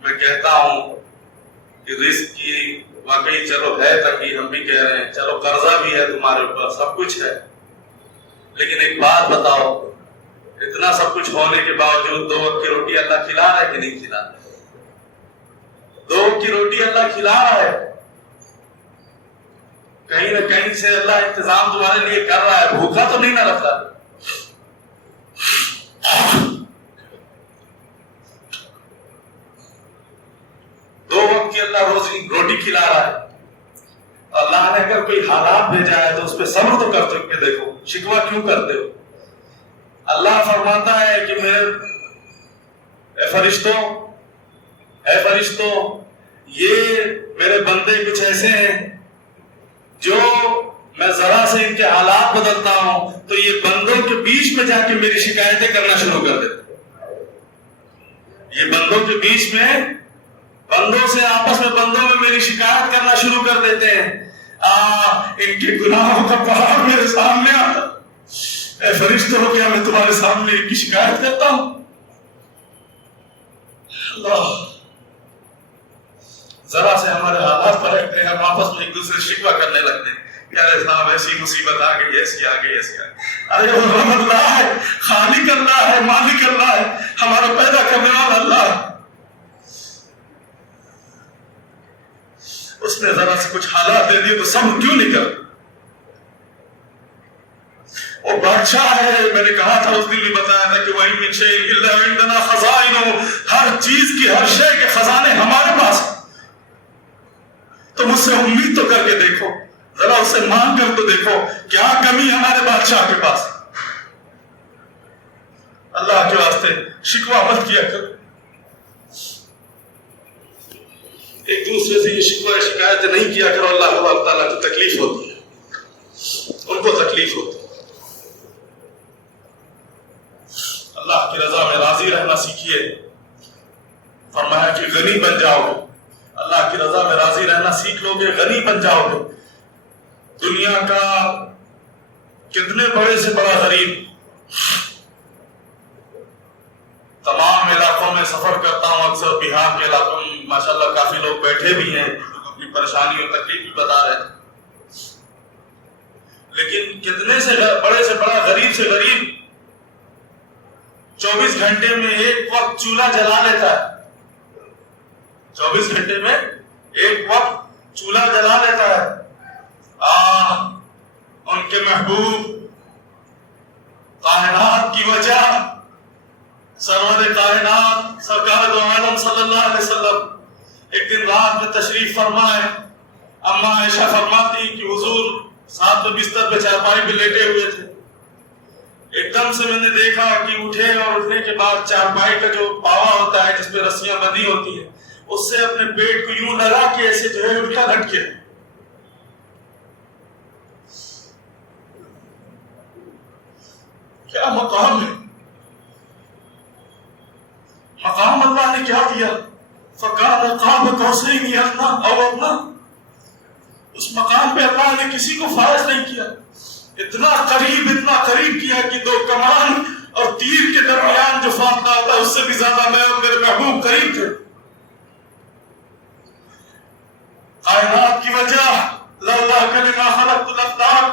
میں کہتا ہوں کہ رزق کی واقعی چلو ہے تنگی، ہم بھی کہہ رہے ہیں چلو قرضہ بھی ہے تمہارے اوپر، سب کچھ ہے، لیکن ایک بات بتاؤ، اتنا سب کچھ ہونے کے باوجود دو وقت کی روٹی اللہ کھلا رہا ہے کہ نہیں کھلا رہا؟ دو وقت کی روٹی اللہ کھلا رہا ہے، کہیں نہ کہیں سے اللہ انتظام تمہارے لیے کر رہا ہے، بھوکا تو نہیں نہ رکھ رہا۔ دو وقت کی اللہ روٹی کھلا رہا ہے۔ اللہ نے اگر کوئی حالات بھیجا ہے تو اس پہ صبر تو کر کے دیکھو، شکوہ کیوں کرتے ہو؟ اللہ فرماتا ہے کہ اے فرشتوں یہ میرے بندے کچھ ایسے ہیں جو میں ذرا سے ان کے حالات بدلتا ہوں تو یہ بندوں کے بیچ میں جا کے میری شکایتیں کرنا شروع کر دیتے ہیں۔ یہ بندوں کے بیچ میں بندوں سے آپس میں بندوں میں میری شکایت کرنا شروع کر دیتے ہیں۔ ان کے گناہوں کا پہاڑ میرے سامنے آتا، اے فرشتوں کیا میں تمہارے سامنے ان کی شکایت کرتا ہوں؟ اللہ ذرا سے ہمارے حالات پلٹتے ہیں، ہم آپس میں ایک دوسرے شکوہ کرنے لگتے ہیں، کہہ رہے صاحب ایسی مصیبت آ گئی، ایسی آ گئی، ایسی آ گئی۔ ارے وہ رب اللہ ہے، خالق اللہ ہے، مالک اللہ ہے، ہمارا پیدا کرنے والا اللہ ہے۔ اس نے ذرا سے کچھ حالات دے دیے تو سب کیوں نہیں کر؟ وہ بادشاہ ہے، میں نے کہا تھا اس دن بھی بتایا تھا کہ وَإِن مِّن شَيْءٍ إِلَّا عِندَنَا خَزَائِنُهُ، ہر چیز کی ہر شے کے خزانے ہمارے پاس ہیں۔ تو مجھ سے امید تو کر کے دیکھو، ذرا اس سے مانگ کر تو دیکھو، کیا کمی ہمارے بادشاہ کے پاس؟ اللہ کے واسطے شکوہ مت کیا کرو، ایک دوسرے سے یہ شکوہ شکایت نہیں کیا کرو، اللہ تعالیٰ کو تکلیف ہوتی ہے، ان کو تکلیف ہوتی ہے۔ اللہ کی رضا میں راضی رہنا سیکھیے۔ فرمایا کہ غنی بن جاؤ گے، اللہ کی رضا میں راضی رہنا سیکھ لو گے، غنی بن جاؤ گے۔ دنیا کا کتنے بڑے سے بڑا غریب تمام علاقوں میں سفر کرتا ہوں، اکثر بہار کے علاقوں میں ماشاءاللہ کافی لوگ بیٹھے بھی ہیں، اپنی پریشانی اور تکلیف بھی بتا رہے ہیں، لیکن کتنے سے بڑے سے بڑا غریب سے غریب 24 گھنٹے میں ایک وقت چولہا جلا لیتا ہے، 24 گھنٹے میں ایک وقت چولہا جلا لیتا ہے۔ ان کے محبوب کائنات کی وجہ سرور کائنات سرکار دو عالم صلی اللہ علیہ وسلم ایک دن رات میں تشریف فرمائے۔ اما عائشہ فرماتی کہ حضور ساتھ میں بستر پہ چارپائی پہ لیٹے ہوئے تھے، ایک دم سے میں نے دیکھا کہ اٹھے اور اٹھنے کے بعد چارپائی کا جو پاوا ہوتا ہے جس پہ رسیاں بندھی ہوتی ہیں اس سے اپنے پیٹ کو یوں لگا کے ایسے جو ہے الٹا لٹکے۔ کیا مقام ہے، مقام اللہ نے کیا دیا، فَقَالَ قَابَ قَوْسَيْنِ أَدْنَىٰ أَوْ أَدْنَىٰ۔ اس مقام پہ اللہ نے کسی کو فائز نہیں کیا، اتنا قریب کیا کہ دو کمان اور تیر کے درمیان جو فاصلہ ہوتا ہے اس سے بھی زیادہ میں اور میرے محبوب قریب تھے۔ کائنات کی وجہ لولا کلمہ خلقت الافلاک،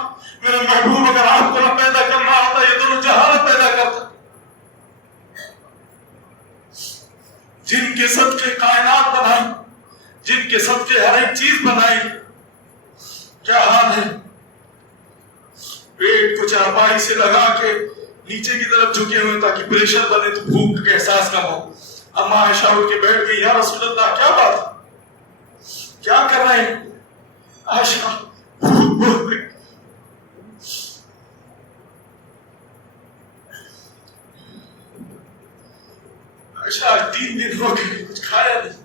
میرے محبوب اگر آپ کو نہ پیدا کرنا ہوتا یہ دونوں جہان پیدا کرتا۔ جن کے صدقے کائنات بنائی، جن کے صدقے ہر ایک چیز بنائی، کیا حال ہے، پیٹ کو چارپائی سے لگا کے نیچے کی طرف جھکے ہوئے تاکہ پریشر بنے تو بھوک کے احساس کم ہو۔ اما عائشہ اٹھ کے بیٹھ گئی، یا رسول اللہ کیا بات ہے، کیا کر رہے ہیں؟ عائشہ بھوک بول رہی، عائشہ 3 دن ہو گئے کچھ کھایا نہیں۔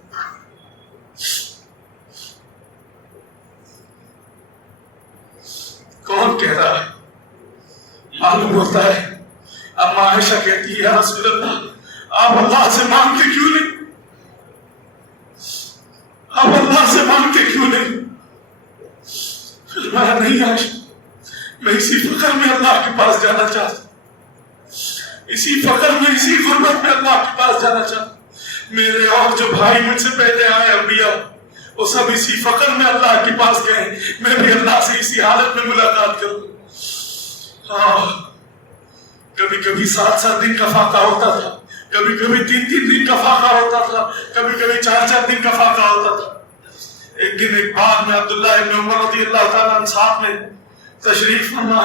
کون کہہ رہا ہے؟ معلوم ہوتا ہے اما عائشہ کہتی ہے یا رسول اللہ آپ اللہ سے مانگتے کیوں نہیں، آپ اللہ سے مانگتے کیوں نہیں؟ فرمایا نہیں عائشہ، میں اسی فقر میں اللہ کے پاس جانا چاہتا ہوں، اسی فقر میں اسی غربت میں اللہ کے پاس جانا چاہتا ہوں۔ میرے اور جو بھائی مجھ سے پہلے آئے انبیاء وہ سب اسی فقر میں اللہ کے پاس گئے، میں بھی اللہ سے اسی حالت میں ملاقات کروں۔ کبھی کبھی 7 دن کا فاقہ ہوتا تھا، کبھی کبھی 3 دن کا فاقہ ہوتا تھا، کبھی کبھی 4 دن کا فاقہ ہوتا تھا۔ ایک دن ایک باغ میں عبداللہ ابن عمر رضی اللہ تعالیٰ عنہ ساتھ میں تشریف فرما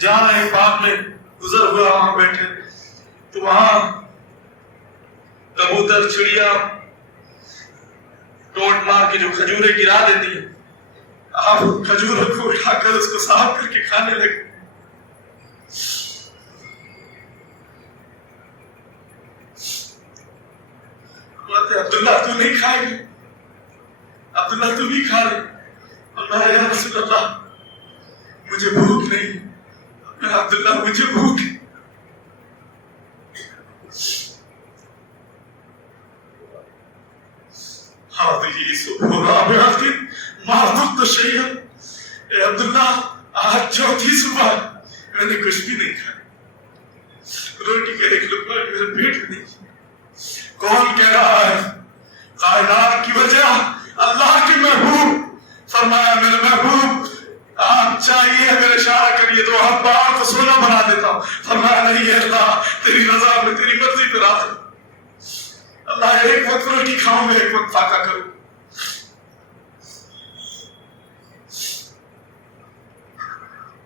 جا رہے، باغ میں گزر ہوا، وہاں بیٹھے تو وہاں کبوتر چڑیا ٹوٹ مار کے جو کھجوریں گرا دیتی ہیں، آپ کھجوروں کو اٹھا کر اس کو صاف کر کے کھانے لگے۔ عبداللہ تو نہیں کھائے گے، عبداللہ تو بھی کھا رہے، اللہ یا رسول اللہ مجھے بھوک نہیں، عبداللہ مجھے بھوک۔ هذه صبح رابعة ما ذقت شيئا، اے عبداللہ آج 4تھی صبح میں نے کچھ بھی نہیں کھایا، روٹی کا ایک لقمہ میرے پیٹ میں نہیں۔ کون کہہ رہا ہے؟ کائنات کی وجہ اللہ کے محبوب۔ فرمایا میرے محبوب آپ چاہیے اگر اشارہ کریے تو ہم باہر کو سونا بنا دیتا ہوں۔ فرمایا نہیں ہے اللہ، تیری رضا میں تیری مرضی پہ راضی، اللہ ایک وقت روٹی کھاؤں میں ایک وقت فاقہ کروں۔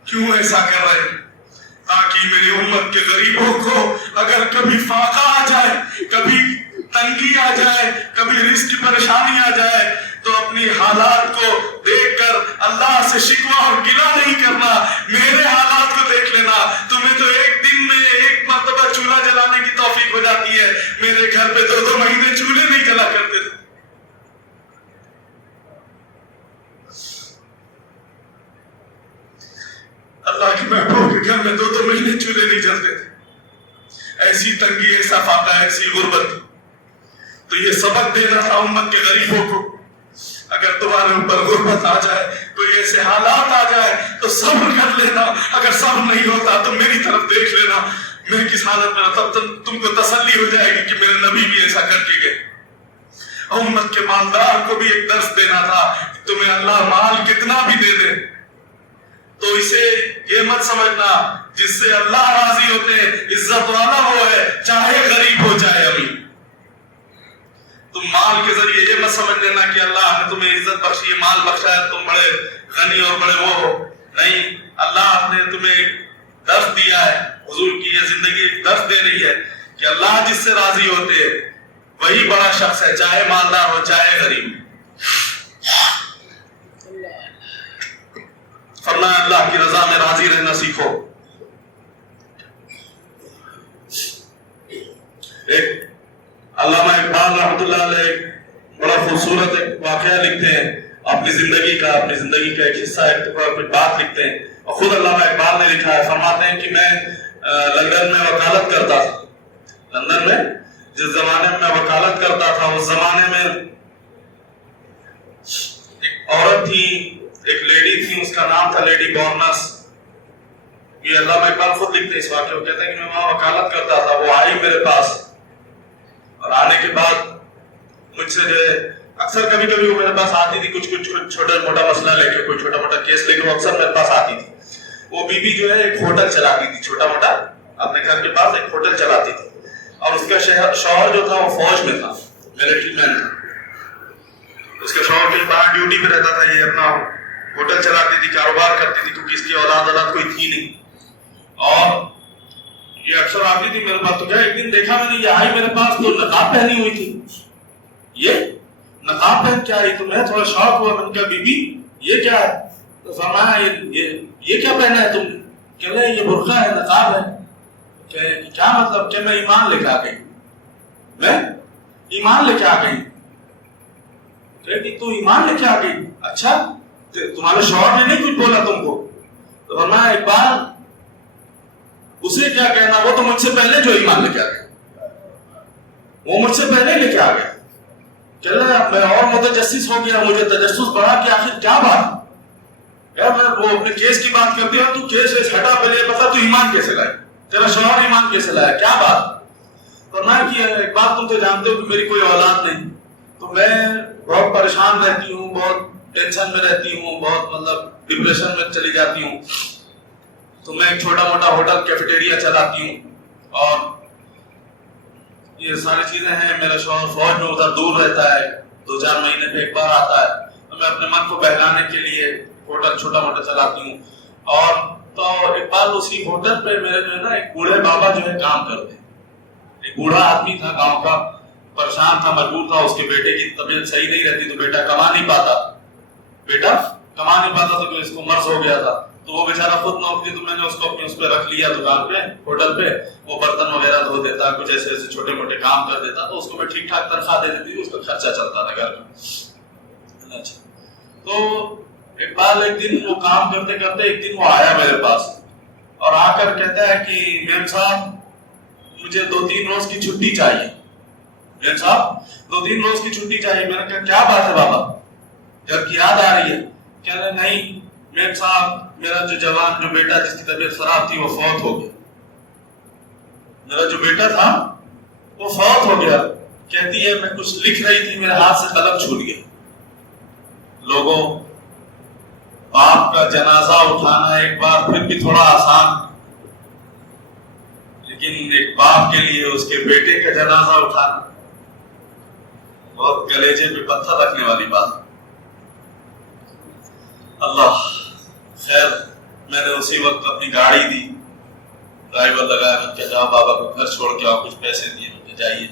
کیوں ایسا کر رہے ہیں؟ تاکہ میری امت کے غریبوں کو اگر کبھی فاقہ آ جائے، کبھی تنگی آ جائے، کبھی رزق کی پریشانی آ جائے تو اپنی حالات کو دیکھ کر اللہ سے شکوہ اور گلہ نہیں کرنا، میرے حالات کو دیکھ لینا۔ تمہیں تو ایک دن میں ایک مرتبہ چولہا جلانے کی توفیق ہو جاتی ہے، میرے گھر پہ 2 مہینے چولہے نہیں جلا کرتے تھے۔ اللہ کے محبوب کے گھر میں 2 مہینے چولہے نہیں جلتے تھے، ایسی تنگی، ایسا فاقہ، ایسی غربت۔ تو یہ سبق دینا تھا امت کے غریبوں کو، اگر تمہارے اوپر غربت آ جائے، کوئی ایسے حالات آ جائے تو صبر کر لینا، اگر صبر نہیں ہوتا تو میری طرف دیکھ لینا، میں کس حالت میں تب تم کو تسلی ہو جائے گی کہ میرے نبی بھی ایسا کر کے گئے. امت کے مالدار کو بھی ایک درس دینا تھا کہ تمہیں اللہ مال کتنا بھی دے دے تو اسے یہ مت سمجھنا جس سے اللہ راضی ہوتے عزت والا وہ ہے چاہے غریب ہو چاہے امیر. تم مال کے ذریعے یہ مت سمجھ لینا کہ اللہ نے تمہیں عزت بخشی ہے مال بخشا ہے تم بڑے غنی اور بڑے وہ ہو. نہیں, اللہ نے تمہیں درس دیا ہے. حضور کی یہ زندگی ایک درس دے رہی ہے کہ اللہ جس سے راضی ہوتے وہی بڑا شخص ہے چاہے مالدار ہو چاہے غریب. فرمایا اللہ کی رضا میں راضی رہنا سیکھو. ایک علامہ اقبال رحمۃ اللہ علیہ بڑا خوبصورت ایک واقعہ لکھتے ہیں اپنی زندگی کا ایک حصہ ایک ٹکڑا کچھ بات لکھتے ہیں اور خود علامہ اقبال نے لکھا ہے. فرماتے ہیں کہ میں لندن میں وکالت کرتا تھا. لندن میں جس زمانے میں وکالت کرتا تھا اس زمانے میں ایک عورت تھی, ایک لیڈی تھی, اس کا نام تھا لیڈی بورنس. یہ علامہ اقبال خود لکھتے ہیں اس واقعے کو. کہتے ہیں کہ میں وہاں وکالت کرتا تھا. وہ آئی میرے پاس اور آنے کے بعد مجھ سے جو ہے اکثر کبھی کبھی وہ میرے پاس آتی تھی کچھ چھوٹا موٹا مسئلہ لے کے, کوئی چھوٹا موٹا کیس لے کے وہ اکثر میرے پاس آتی تھی. وہ بی جو ہے ایک ہوٹل چلاتی تھی, چھوٹا موٹا اپنے گھر کے پاس ایک ہوٹل چلاتی تھی اور اس کا شوہر جو تھا وہ فوج میں تھا, ملٹری مین تھا. اس کے شوہر کہیں باہر ڈیوٹی پہ رہتا تھا, یہ اپنا ہوٹل چلاتی تھی, کاروبار کرتی تھی کیونکہ اس کی اولاد کوئی تھی نہیں. اور یہ اکثر آتی تھی میرے پاس. تو کیا ایک دن دیکھا میں نے یہ آئی میرے پاس تو نقاب پہنی ہوئی تھی. یہ نقاب پہن کے آئی تو میں تھوڑا شوق ہوا. میں نے کہا بی بی یہ کیا ہے؟ تو فرمایا یہ کیا پہنا ہے تم نے؟ کہ نہیں یہ برقع ہے نقاب ہے. کہ کیا مطلب؟ کہ میں ایمان لے کے آ گئی. میں ایمان لے کے آ گئی. کہ تو ایمان لے کے آ گئی؟ اچھا تمہارے شوہر نے نہیں کچھ بولا تم کو؟ تو فرمایا اقبال اسے کیا کہنا, وہ تو مجھ سے پہلے جو ایمان لے کے آ گیا, وہ مجھ سے پہلے لے کے آ گیا. کہ میں اور متجسس ہو گیا, مجھے تجسس بڑھا کہ آخر کیا بات ہے. میں وہ اپنے کیس کی بات کرتی ہوں, تو کیس ویس ہٹا پہلے بتا تو ایمان کیسے لائے, تیرا شوہر ایمان کیسے لایا, کیا بات. فرمایا کہ ایک بات تم تو جانتے ہو کہ میری کوئی اولاد نہیں, تو میں بہت پریشان رہتی ہوں, بہت ٹینشن میں رہتی ہوں, بہت مطلب ڈپریشن میں چلی جاتی ہوں. تو میں ایک چھوٹا موٹا ہوٹل کیفیٹیریا چلاتی ہوں اور یہ ساری چیزیں ہیں. میرا شوہر فوج میں ادھر دور رہتا ہے, 2-4 مہینے پہ ایک بار آتا ہے. تو میں اپنے من کو بہلانے کے لیے ہوٹل چھوٹا موٹا چلاتی ہوں. اور تو ایک بار اسی ہوٹل پہ میرے جو ہے نا ایک بوڑھے بابا جو ہے کام کرتے ہیں. ایک بوڑھا آدمی تھا گاؤں کا, پریشان تھا, مجبور تھا, اس کے بیٹے کی طبیعت صحیح نہیں رہتی تو بیٹا کما نہیں پاتا تو اس کو مرض ہو گیا تھا. تو وہ بیچارہ خود نوکری, تو میں نے اس کو اپنے اس پہ رکھ لیا دکان پہ, ہوٹل پہ. وہ برتن وغیرہ دھو دیتا, کچھ ایسے ایسے چھوٹے موٹے کام کر دیتا, تو اس کو میں ٹھیک ٹھاک تنخواہ دے دیتی تھی, اس کا خرچہ چلتا تھا گھر کا. تو اقبال ایک دن وہ کام کرتے کرتے ایک دن وہ آیا میرے پاس اور آ کر کہتا ہے کہ میم صاحب مجھے 2-3 روز کی چھٹی چاہیے. میم صاحب 2-3 روز کی چھٹی چاہیے. میں نے کہا کیا بات ہے بابا, گھر کی یاد آ رہی ہے؟ کہنے نہیں میم صاحب میرا جو جوان جو بیٹا جس کی طبیعت خراب تھی وہ فوت ہو گیا. میرا جو بیٹا تھا وہ فوت ہو گیا. کہتی ہے میں کچھ لکھ رہی تھی, میرے ہاتھ سے قلم چھوٹ گیا. لوگوں باپ کا جنازہ اٹھانا ایک بار پھر بھی تھوڑا آسان, لیکن ایک باپ کے لیے اس کے بیٹے کا جنازہ اٹھانا بہت کلیجے پہ پتھر رکھنے والی بات. اللہ خیر, میں نے اسی وقت اپنی گاڑی دی, ڈرائیور لگایا, میں کہا جاؤ بابا کو گھر چھوڑ کے آؤ, کچھ پیسے دیے مجھے, جائیے.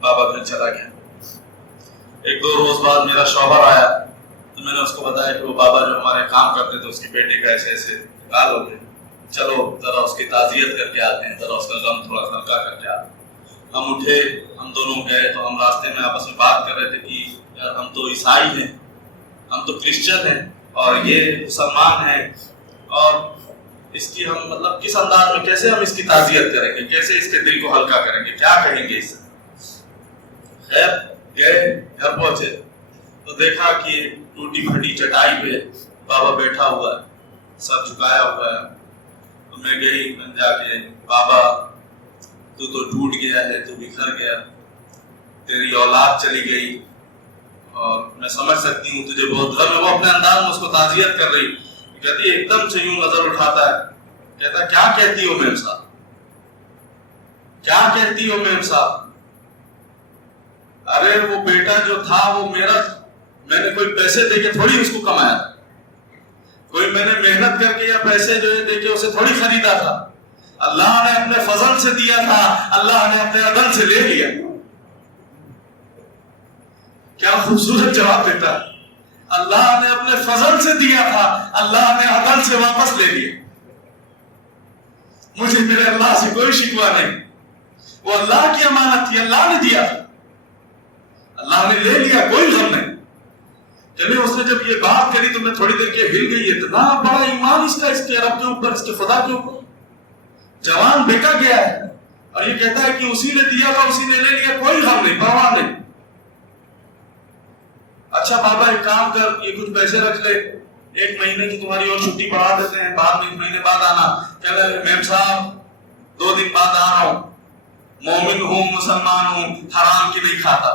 بابا گھر چلا گیا. 1-2 روز بعد میرا شوہر آیا تو میں نے اس کو بتایا کہ وہ بابا جو ہمارے کام کرتے تھے اس کے بیٹے کا ایسے ایسے انتقال ہو گئے, چلو ذرا اس کی تعزیت کر کے آتے ہیں, ذرا اس کا غم تھوڑا ہلکا کر کے آتے ہیں. ہم اٹھے, ہم دونوں گئے, تو ہم راستے میں آپس میں بات کر رہے تھے کہ یار ہم تو عیسائی ہیں, ہم تو کرسچن ہیں اور یہ مسلمان ہیں, اور اس کی ہم مطلب کس انداز میں کیسے ہم اس کی تعزیت کریں گے, کیسے اس کے دل کو ہلکا کریں گے, کیا کہیں گے اس سے. خیر گئے, گھر پہنچے تو دیکھا کہ ٹوٹی پھٹی چٹائی پہ بابا بیٹھا ہوا ہے, سر جھکایا ہوا ہے, تو میں گئی، میں جا کے بابا تو ٹوٹ گیا ہے، تو بکھر گیا، تیری اولاد چلی گئی اور میں سمجھ سکتی ہوں تجھے بہت غم ہے۔ وہ اپنے انداز میں اس کو تعزیت کر رہی، کہتی ہے ایک دم سے یوں نظر اٹھاتا ہے، کہتا کیا کہتی ہو میم صاحب، کیا کہتی ہو میم صاحب؟ ارے وہ بیٹا جو تھا وہ میرا، میں نے کوئی پیسے دے کے تھوڑی اس کو کمایا، کوئی میں نے محنت کر کے یا پیسے جو ہے دے کے اسے تھوڑی خریدا تھا، اللہ نے اپنے فضل سے دیا تھا، اللہ نے اپنے عدل سے لے لیا۔ کیا خوبصورت جواب دیتا ہے، اللہ نے اپنے فضل سے دیا تھا، اللہ نے عدل سے واپس لے لیا۔ مجھے میرے اللہ سے کوئی شکوہ نہیں، وہ اللہ کی امانت تھی، اللہ نے دیا تھا، اللہ نے لے لیا، کوئی غم نہیں۔ چلے اس نے جب یہ بات کری تو میں تھوڑی دیر کے ہل گئی، اتنا بڑا ایمان اس کا، اس کے رب کے اوپر، اس کے خدا کے اوپر، جوان بیٹا گیا ہے اور یہ کہتا ہے کہ اسی نے دیا تھا، اسی نے لے لیا، کوئی غم نہیں، پرواہ نہیں۔ اچھا بابا ایک کام کر، یہ کچھ پیسے رکھ لے، 1 مہینے کی تمہاری اور چھٹی بڑھا دیتے ہیں، بعد میں 1 مہینے بعد آنا۔ کہہ رہے میم صاحب 2 دن بعد آ رہا ہوں، مومن ہوں، مسلمان ہوں، حرام کی نہیں کھاتا،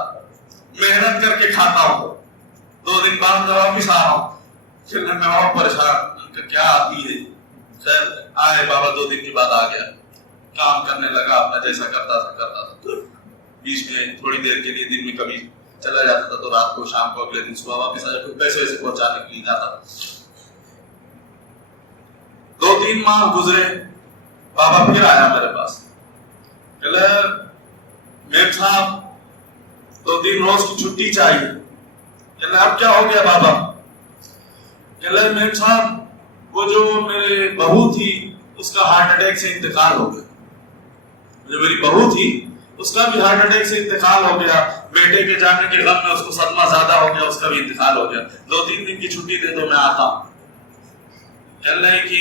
محنت کر کے کھاتا ہوں، 2 دن بعد میں واپس آ رہا ہوں۔ پھر میں بہت پریشان، کیا آتی ہے؟ خیر آئے بابا، 2 دن کے بعد آ گیا، کام کرنے لگا اپنا جیسا کرتا تھا۔ بیچ میں تھوڑی دیر کے لیے دن میں کبھی چلا جاتا تھا، تو رات کو شام کو اگلے دن صبح واپس آیا، کوئی پیسے ویسے پہنچانے کے لیے جاتا تھا۔ 2-3 ماہ گزرے، بابا پھر آیا میرے پاس، کہلے میم صاحب 2-3 روز کی چھٹی چاہیے۔ کہلے اب کیا ہو گیا بابا؟ کہلے میم صاحب وہ جو میرے بہو تھی اس کا ہارٹ اٹیک سے انتقال ہو گیا، جو میری بہو تھی اس کا بھی ہارٹ اٹیک سے انتقال ہو گیا، بیٹے کے جانے کے غم میں اس کو صدمہ زیادہ ہو گیا، اس کا بھی انتقال ہو گیا، 2-3 دن کی چھٹی دے دو میں آتا ہوں۔ کہہ رہے ہیں کہ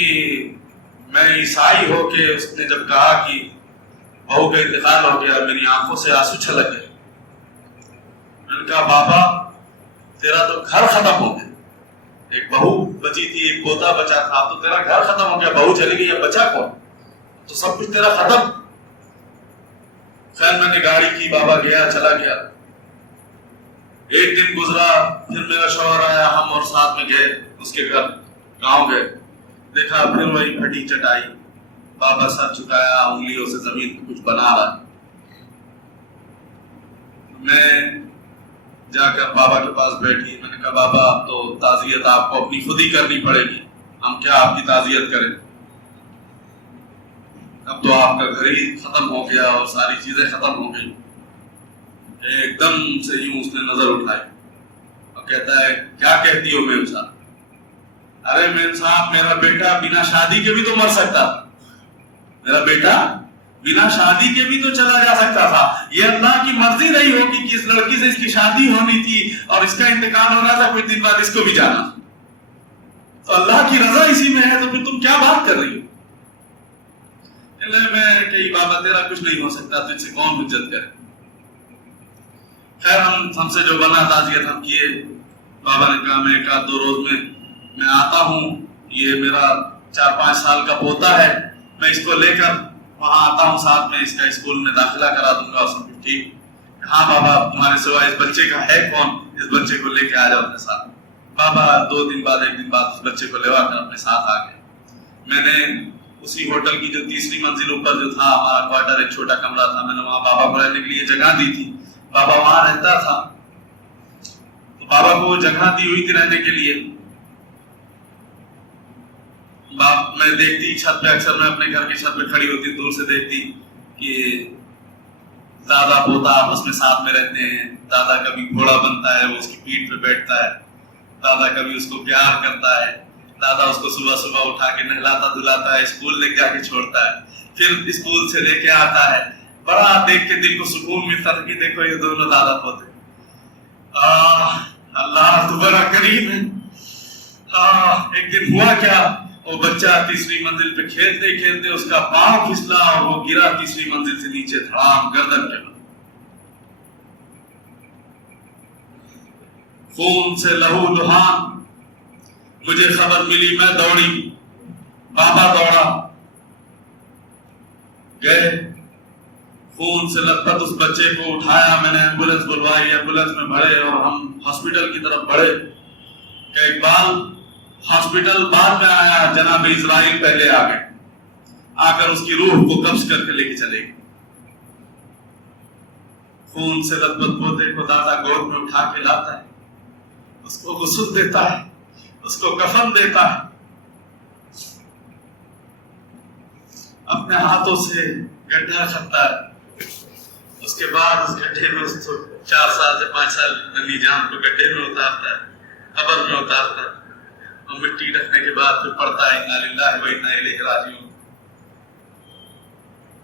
میں عیسائی ہو کے، اس نے جب کہا کہ بہو کا انتقال ہو گیا، میری آنکھوں سے آنسو چھلک گئے۔ میں نے کہا بابا تیرا تو گھر ختم ہو گیا، ایک بہو بچی تھی، ایک پوتا بچا تھا، تو تیرا گھر ختم ہو گیا، بہو چلی گئی، اب بچا کون؟ تو سب کچھ تیرا ختم۔ خیر میں نے گاڑی کی، بابا گیا، چلا گیا۔ 1 دن گزرا، پھر میرا شوہر آیا، ہم اور ساتھ میں گئے اس کے گھر، گاؤں گئے، دیکھا پھر وہی پھٹی چٹائی، بابا سر جھکایا، انگلیوں سے زمین کو کچھ بنا رہا۔ میں جا کر بابا کے پاس بیٹھی، میں نے کہا بابا اب تو تعزیت آپ کو اپنی خود ہی کرنی پڑے گی، ہم کیا آپ کی تعزیت کریں، اب تو آپ کا گھر ہی ختم ہو گیا اور ساری چیزیں ختم ہو گئی۔ ایک دم سے یوں اس نے نظر اٹھائی اور کہتا ہے کیا کہتی ہو میم صاحب؟ ارے میم صاحب میرا بیٹا بنا شادی کے بھی تو مر سکتا تھا، میرا بیٹا بنا شادی کے بھی تو چلا جا سکتا تھا، یہ اللہ کی مرضی رہی ہوگی کہ اس لڑکی سے اس کی شادی ہونی تھی اور اس کا انتقال ہونا تھا، کچھ دن بعد اس کو بھی جانا، تو اللہ کی رضا اسی میں ہے، تو پھر تم کیا بات کر رہی ہو؟ میں کہی بابا تیرا کچھ نہیں ہو سکتا، تجھ سے کون حجت کرے۔ خیر ہم سے جو بنا تعزیت ہم کیے، بابا نے کہا میں 1-2 روز میں آتا ہوں، یہ میرا 4-5 سال کا پوتا ہے، میں اس کو لے کر وہاں آتا ہوں، ساتھ میں اس کا اسکول میں داخلہ کرا دوں گا، سب کچھ ٹھیک۔ ہاں بابا تمہارے سوا اس بچے کا ہے کون، اس بچے کو لے کے آ جاؤ اپنے ساتھ۔ بابا 2 دن بعد 1 دن بعد اس بچے کو لے کر اپنے ساتھ آ گئے۔ میں نے اسی ہوٹل کی جو 3ری منزل اوپر جو تھا ہمارا کوارٹر، ایک چھوٹا کمرہ تھا، میں نے وہاں بابا کو رہنے کے لیے جگہ دی تھی، بابا وہاں رہتا تھا، تو بابا کو وہ جگہ دی ہوئی تھی رہنے کے لیے۔ میں دیکھتی چھت پہ، اکثر میں اپنے گھر کی چھت پہ کھڑی ہوتی، دور سے دیکھتی کہ دادا پوتا آپس میں ساتھ میں رہتے ہیں، دادا کبھی گھوڑا بنتا ہے، وہ اس کی پیٹھ پہ بیٹھتا ہے، دادا کبھی اس کو پیار کرتا ہے، دادا اس کو صبح صبح اٹھا کے نہلاتا دھلاتا ہے، اسکول لے جا کے چھوڑتا ہے، پھر اسکول سے لے کے آتا ہے، بڑا دیکھ کے دل کو سکون ملتا تھا کہ دیکھو یہ دونوں دادا پوتے، اللہ تو بڑا کریم ہے۔ ایک دن ہوا کیا، وہ بچہ 3ری منزل پہ کھیلتے کھیلتے اس کا پاؤں پھسلا اور وہ گرا 3ری منزل سے نیچے، دھڑام گردن کے بل، خون سے لہو لہان۔ مجھے خبر ملی، میں دوڑی، بابا دوڑا، گئے، خون سے لت پت اس بچے کو اٹھایا، میں نے ایمبولینس بلوائی، ایمبولینس میں بھرے اور ہم ہاسپٹل کی طرف بڑھے کہ اقبال ہاسپٹل بعد میں آیا، جناب اسرائیل پہلے آ گئے، آ کر اس کی روح کو قبض کر کے لے کے چلے گئے۔ خون سے لت پت پوتے کو دادا گود میں اٹھا کے لاتا ہے، اس کو غسل دیتا ہے، اس کو کفن دیتا ہے، اپنے ہاتھوں سے گڈھا کھدتا ہے، اس کے بعد اس گڈھے میں اس کو 4 سال سے 5 سال ننھی جان کو گڈھے میں اتارتا ہے، قبر میں اتارتا ہے، اور مٹی رکھنے کے بعد پھر پڑھتا ہے انا للہ و انا الیہ راجعون۔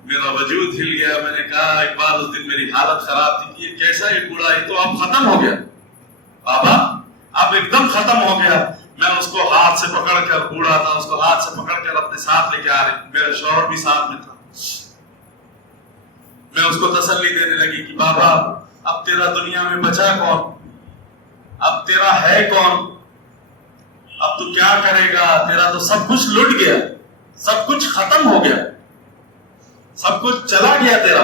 میرا وجود ہل گیا، میں نے کہا اقبال اس دن میری حالت خراب تھی کہ یہ کیسا یہ بوڑھا، یہ تو اب ختم ہو گیا بابا، اب ایک دم ختم ہو گیا۔ میں اس کو ہاتھ سے پکڑ کر، بوڑھا تھا، اس کو ہاتھ سے پکڑ کر اپنے ساتھ لے کے آ رہی، میرا شوہر بھی ساتھ میں تھا، میں اس کو تسلی دینے لگی کہ بابا اب تیرا دنیا میں بچا کون، اب تیرا ہے کون، اب تو کیا کرے گا، تیرا تو سب کچھ لٹ گیا، سب کچھ ختم ہو گیا، سب کچھ چلا گیا تیرا۔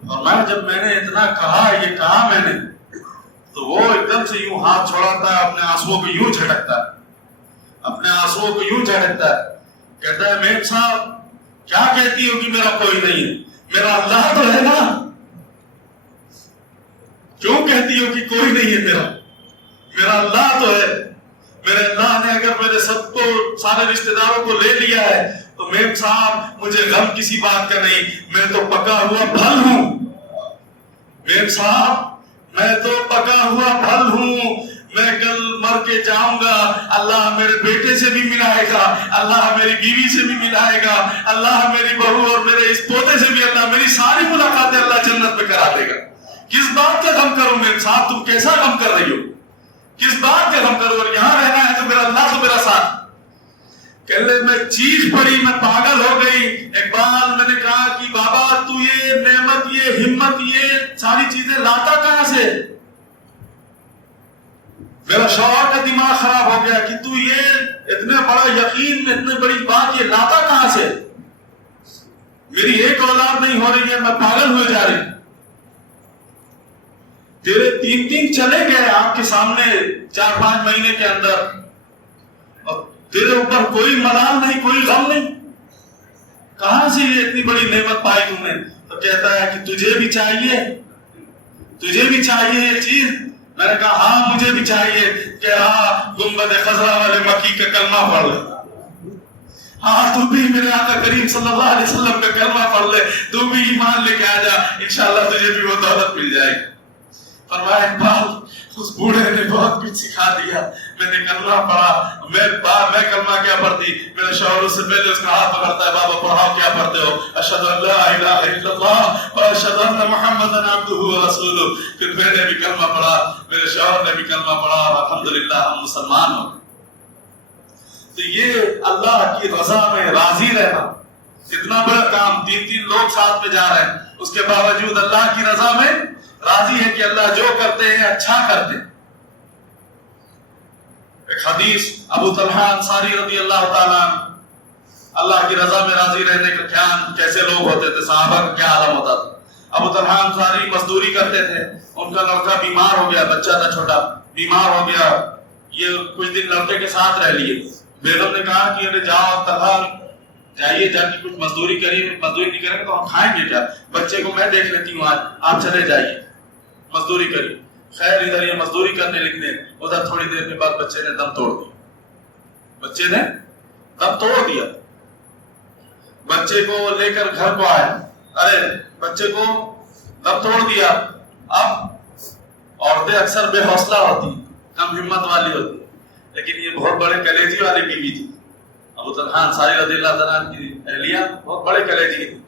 اور جب میں نے اتنا کہا، یہ کہا میں نے، تو وہ ایک دم سے یوں ہاتھ چھوڑاتا ہے، اپنے آنسوؤں کو یوں جھٹکتا ہے، اپنے آنسوؤں کو یوں جھٹکتا ہے، کہتا ہے میم صاحب کیا کہتی ہو کہ میرا کوئی نہیں ہے، میرا اللہ تو ہے نا، کیوں کہتی ہو کہ کوئی نہیں ہے تیرا، میرا اللہ تو ہے، میرے اللہ نے اگر میرے سب کو، سارے رشتہ داروں کو لے لیا ہے تو میم صاحب مجھے غم کسی بات کا نہیں، میں تو پکا ہوا پھل ہوں، میم صاحب میں تو پکا ہوا پھل ہوں، میں کل مر کے جاؤں گا، اللہ میرے بیٹے سے بھی ملائے گا، اللہ میری بیوی سے بھی ملائے گا، اللہ میری بہو اور میرے اس پوتے سے بھی، اللہ میری ساری ملاقاتیں اللہ جنت میں کرا دے گا۔ کس بات کا غم کروں میم صاحب، تم کیسا غم کر رہی ہو، کس بات کا غم کروں، اور یہاں رہنا ہے تو میرا اللہ تو میرا ساتھ۔ کہنے میں چیخ پڑی، میں پاگل ہو گئی اقبال، میں نے کہا کہ بابا تو یہ نعمت، یہ ہمت، یہ ساری چیزیں لاتا کہاں سے؟ میرا شوہر کا دماغ خراب ہو گیا کہ تو یہ اتنے بڑا یقین، اتنے بڑی بات یہ لاتا کہاں سے؟ میری ایک اولاد نہیں ہو رہی ہے، میں پاگل ہوئے جا رہی، تیرے 3 چلے گئے آپ کے سامنے 4-5 مہینے کے اندر، اور تیرے اوپر کوئی ملال نہیں، کوئی غم نہیں، کہاں سے یہ اتنی بڑی نعمت پائی تم نے؟ تو کہتا ہے کہ تجھے بھی چاہیے، تجھے بھی چاہیے یہ چیز؟ میں نے کہا ہاں مجھے بھی چاہیے، کہ ہاں گنبد خضرا والے مکی کا کلمہ پڑھ لے، ہاں تو بھی میرے آقا کریم صلی اللہ علیہ وسلم کا کلمہ پڑھ لے، تو بھی ایمان لے کے آ جا، انشاءاللہ تجھے بھی وہ دولت مل جائے گی۔ فرمایا اقبال اس بوڑھے نے بہت کچھ سکھا دیا، میں نے کلمہ پڑھا، میں کلمہ کیا پڑھتی، میرے شوہر اس سے پہلے اس کا ہاتھ پکڑتا ہے، بابا پڑھاؤ کیا پڑھتے ہو، اشہد ان لا الہ الا اللہ و اشہد ان محمدا عبدہ و رسولہ، پھر میں نے بھی کلمہ پڑھا، میرے شوہر نے بھی کلمہ پڑھا، اور الحمدللہ ہم مسلمان ہو گئے۔ تو یہ اللہ کی رضا میں راضی رہنا، اتنا بڑا کام، 3 لوگ ساتھ میں جا رہے ہیں، اس کے باوجود اللہ کی رضا میں راضی ہے کہ اللہ جو کرتے ہیں اچھا کرتے ہیں۔ ایک حدیث ابو طلحہ انصاری رضی اللہ تعالیٰ عنہ، اللہ کی رضا میں راضی رہنے کا خیال کیسے لوگ ہوتے تھے، صحابہ کا کیا عالم ہوتا تھا۔ ابو طلحہ انصاری مزدوری کرتے تھے، ان کا لڑکا بیمار ہو گیا، بچہ تھا چھوٹا، بیمار ہو گیا، یہ کچھ دن لڑکے کے ساتھ رہ لیے، بیگم نے کہا کہ ارے جاؤ طلحہ جائیے، جا کے کچھ مزدوری کریے، مزدوری نہیں کریں گے تو ہم کھائیں گے کیا، بچے کو میں دیکھ لیتی ہوں، آج آپ چلے جائیے مزدوری کری۔ خیر ادھر یہ مزدوری کرنے لکھنے، ادھر تھوڑی دیر کے بعد بچے نے دم توڑ دیا، بچے نے دم توڑ دیا، بچے کو لے کر گھر کو آئے، ارے بچے کو دم توڑ دیا۔ اب عورتیں اکثر بے حوصلہ ہوتی، کم ہمت والی ہوتی، لیکن یہ بہت بڑے کلیجی والی بیوی تھی، ابو طلحہ انصاری رضی اللہ تعالیٰ عنہ کی اہلیہ بہت بڑے کلیجی تھی۔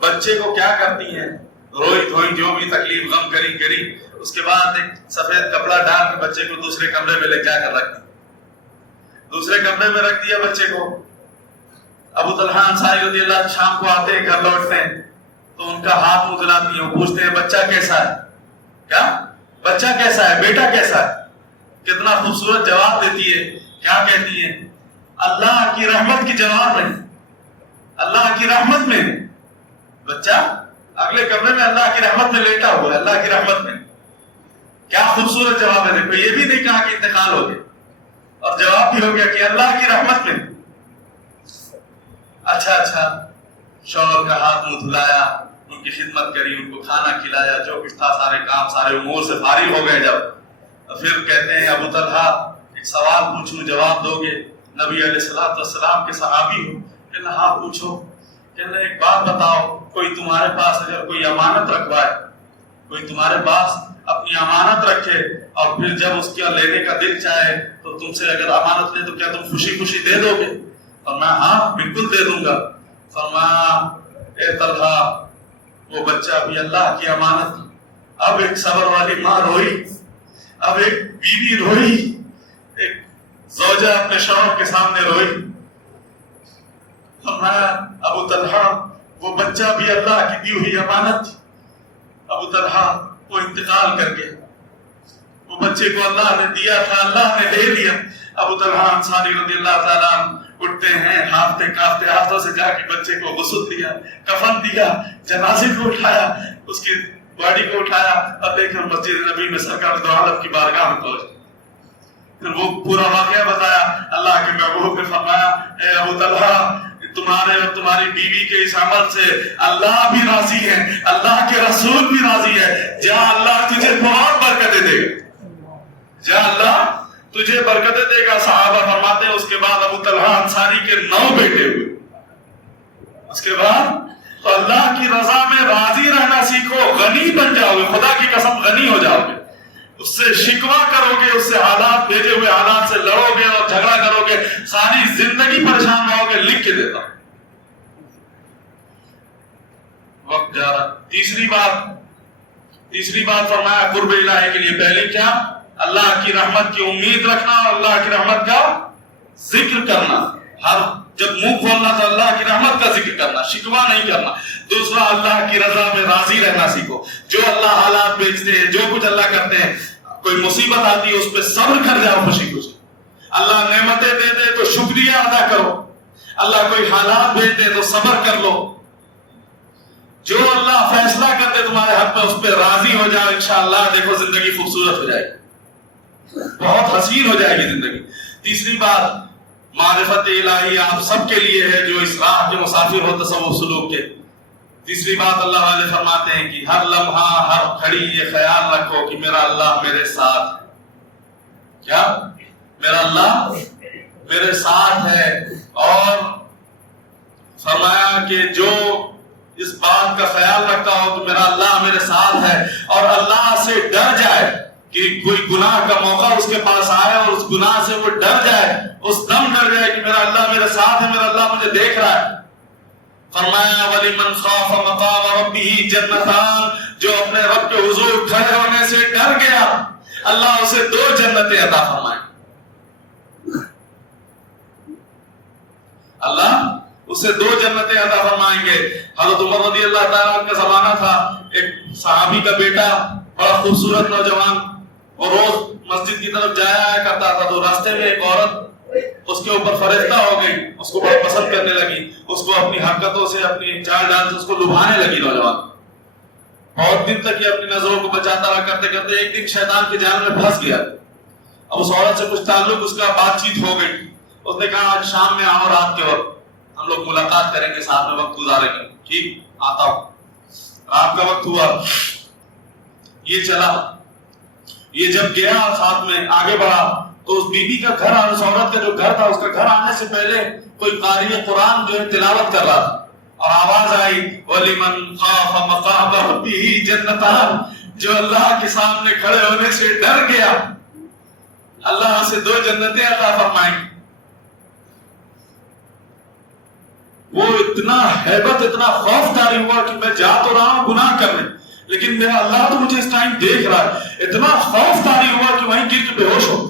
بچے کو کیا کرتی ہیں، روئی دھوئی، جو بھی تکلیف غم کری، اس کے بعد ایک سفید کپڑا ڈال کے بچے کو دوسرے کمرے میں لے جا کر رکھ دیا، دوسرے کمرے میں رکھ دیا بچے کو۔ ابو طلحہ انصاری رضی اللہ شام کو آتے ہیں، گھر لوٹتے ہیں تو ان کا ہاتھ منہ دھلاتی ہیں، پوچھتے ہیں بچہ کیسا ہے، کیا بچہ کیسا ہے، بیٹا کیسا ہے؟ کتنا خوبصورت جواب دیتی ہے، کیا کہتی ہے؟ اللہ کی رحمت کی جواب نہیں، اللہ کی رحمت میں. بچہ اگلے کمرے میں اللہ کی رحمت میں لیٹا ہوا ہے, اللہ کی رحمت میں. کیا خوبصورت جواب ہے. دیکھو یہ بھی نہیں کہا کہ انتقال ہو گیا, اور جواب بھی ہو گیا کہ اللہ کی رحمت میں. اچھا شوہر کا ہاتھ منہ دھلایا, ان کی خدمت کری, ان کو کھانا کھلایا, جو کچھ تھا سارے کام سارے امور سے فارغ ہو گئے. جب پھر کہتے ہیں ابو طلحہ ایک سوال پوچھوں جواب دو گے؟ نبی علیہ السلام کے صحابی ہو. کہنا ہاں پوچھو. کہنا ایک بات بتاؤ, کوئی تمہارے پاس اگر کوئی امانت رکھوائے, کوئی تمہارے پاس اپنی امانت رکھے اور پھر جب اس کا لینے کا دل چاہے تو تم سے اگر امانت لے تو کیا تم خوشی خوشی دے دو گے؟ فرمایا ہاں بالکل دے دوں گا. فرمایا اے طلحہ وہ بچہ بھی اللہ کی امانت. اب ایک صبر والی ماں روئی, اب ایک بیوی روئی, ایک زوجہ اپنے شوہر کے سامنے روئی. فرمایا ابو طلحہ وہ بچہ بھی اللہ کی دی ہوئی امانت. ابو طلحہ وہ انتقال کر گیا, وہ بچے کو اللہ نے دیا تھا, اللہ نے لے لیا. ابو طلحہ انصاری رضی اللہ تعالیٰ عنہ اٹھتے ہیں, ہانفتے کانپتے ہاتھوں سے جا کے بچے کو غسل دیا, کفن دیا, جنازے کو اٹھایا, اس کی باڈی کو اٹھایا اور لے کر مسجد نبی میں سرکار دو عالم کی بارگاہ میں پہنچے. پھر وہ پورا واقعہ بتایا. اللہ کے محبوب نے فرمایا اے ابو طلحہ تمہارے اور تمہاری بیوی کے اس عمل سے اللہ بھی راضی ہے, اللہ کے رسول بھی راضی ہے. جہاں اللہ تجھے بہت برکتیں دے گا, جہاں اللہ تجھے برکتیں دے گا. صحابہ فرماتے ہیں اس کے بعد ابو طلحہ انصاری کے 9 بیٹے ہوئے. اس کے بعد تو اللہ کی رضا میں راضی رہنا سیکھو, غنی بن جاؤ گے, خدا کی قسم غنی ہو جاؤ گے. اس سے شکوا کرو گے, اس سے حالات بھیجے ہوئے حالات سے لڑو گے اور جھگڑا کرو گے, ساری زندگی پریشان رہو گے. لکھ کے دیتا ہوں, وقت جا رہا. تیسری بات فرمایا قرب الہی کے لیے پہلے کیا؟ اللہ کی رحمت کی امید رکھنا اور اللہ کی رحمت کا ذکر کرنا. ہر جب منہ کھولنا تو اللہ کی رحمت کا ذکر کرنا, شکوا نہیں کرنا. دوسرا اللہ کی رضا میں راضی رہنا سیکھو. جو اللہ حالات بھیجتے ہیں, جو کچھ اللہ کرتے ہیں, کوئی مصیبت آتی ہے اس پہ صبر کر جاؤ خوشی خوشی. اللہ نعمتیں دے دے تو شکریہ ادا کرو, اللہ کوئی حالات بھیج دے تو صبر کر لو. جو اللہ فیصلہ کر دے تمہارے حق میں اس پہ راضی ہو جاؤ. انشاءاللہ دیکھو زندگی خوبصورت ہو جائے گی, بہت حسین ہو جائے گی زندگی. تیسری بات معرفت الہی آپ سب کے لیے ہے جو اس راہ کے مسافر ہو تصوف سلوک کے. تیسری بات اللہ والے فرماتے ہیں کہ ہر لمحہ ہر گھڑی یہ خیال رکھو کہ میرا اللہ میرے ساتھ ہے. کیا؟ میرا اللہ میرے ساتھ ہے. اور فرمایا کہ جو اس بات کا خیال رکھتا ہو کہ میرا اللہ میرے ساتھ ہے اور اللہ سے ڈر جائے کہ کوئی گناہ کا موقع اس کے پاس آئے اور اس گناہ سے وہ ڈر جائے, اس دم ڈر جائے کہ میرا اللہ میرے ساتھ ہے, میرا اللہ مجھے دیکھ رہا ہے. فرمایا وَلِمَنْ خَافَ مَقَامَ رَبِّهِ جَنَّتَانِ, جو اپنے رب کے حضور کھڑے ہونے سے ڈر گیا اللہ اسے 2 جنتیں عطا فرمائے. اللہ اسے 2 جنتیں عطا فرمائیں گے. حضرت عمر رضی اللہ تعالیٰ عنہ کا زمانہ تھا, ایک صحابی کا بیٹا بڑا خوبصورت نوجوان, اور روز مسجد کی طرف جایا آیا کرتا تھا. تو راستے میں ایک عورت اس کے اوپر فرشتہ ہو گئی, اس کو بہت پسند کرنے لگی, اس کو اپنی حرکتوں سے اپنی چال ڈال سے اس کو لبھانے لگی. نوجوان بہت دن تک یہ اپنی نظروں کو بچاتا رہا, کرتے کرتے ایک دن شیطان کے جال میں پھنس گیا. اب اس عورت سے کچھ تعلق اس کا بات چیت ہو گئی. اس نے کہا آج شام میں آؤ, رات کے وقت ہم لوگ ملاقات کریں گے, ساتھ میں وقت گزاریں گے. ٹھیک آتا ہوں. رات کا وقت ہوا, یہ چلا, یہ جب گیا ساتھ میں آگے بڑھا تو اس بی بی کا گھر, اس عورت کا جو گھر تھا اس کا گھر آنے سے پہلے کوئی قاری قرآن جو ہے تلاوت کر رہا تھا, اور آواز آئی وَلِمَنْ خَافَ مَقَامَ رَبِّهِ جَنَّتَانِ, جو اللہ کے سامنے کھڑے ہونے سے ڈر گیا اللہ سے 2 جنتیں عطا فرمائیں. وہ اتنا ہیبت, اتنا خوف طاری ہوا کہ میں جا تو رہا ہوں گناہ کرنے, لیکن میرا اللہ تو مجھے اس ٹائم دیکھ رہا ہے. اتنا خوف طاری ہوا کہ وہیں گر کے بے ہوش ہو گیا.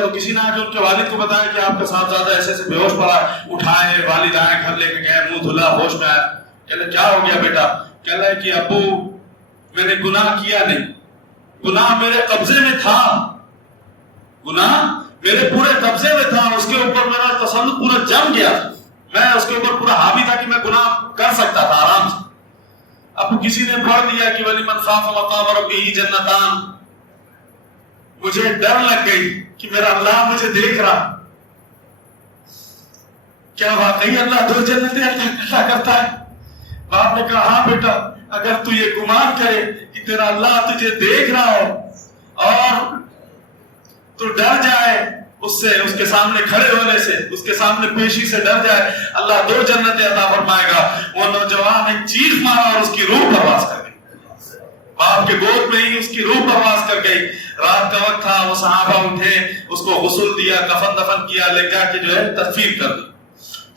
تو کسی نے آ کے ان کے والد کو بتایا کہ آپ کا صاحبزادہ ایسے ایسے بے ہوش پڑا ہے. اٹھائے, والد آئے, گھر لے کے گئے, منہ دھلا, ہوش میں آیا. کہتے کیا ہو گیا بیٹا؟ کہہ رہا ہے کہ ابو میں نے گناہ کیا نہیں, گناہ میرے قبضے میں تھا, گناہ میرے پورے قبضے میں تھا, اس کے اوپر میرا تسلط پورا جم گیا. میں اس کے اوپر پورا حاوی تھا کہ میں گناہ کر سکتا تھا آرام سے. اب کسی نے پڑھ دیا کہ ولی من خاف مقام ربہ جنتان، مجھے ڈر لگ گئی کہ میرا اللہ مجھے دیکھ رہا. کیا واقعی اللہ 2 جنتیں عطا کرتا ہے؟ باپ نے کہا ہاں بیٹا، اگر تو یہ گمان کرے کہ تیرا اللہ تجھے دیکھ رہا ہو اور تو ڈر جائے اس سے، اس کے سامنے کھڑے ہونے سے، اس کے سامنے پیشی سے ڈر جائے، اللہ 2 جنتیں عطا فرمائے گا. وہ نوجوان ایک چیخ مارا اور اس کی روح پرواز کر گئی. باپ کے گود میں ہی اس کی روح پرواز کر گئی. رات کا وقت تھا، وہ صحابہ اٹھے، اس کو غسل دیا، کفن دفن کیا، لے جا کے جو ہے تدفین کر دی.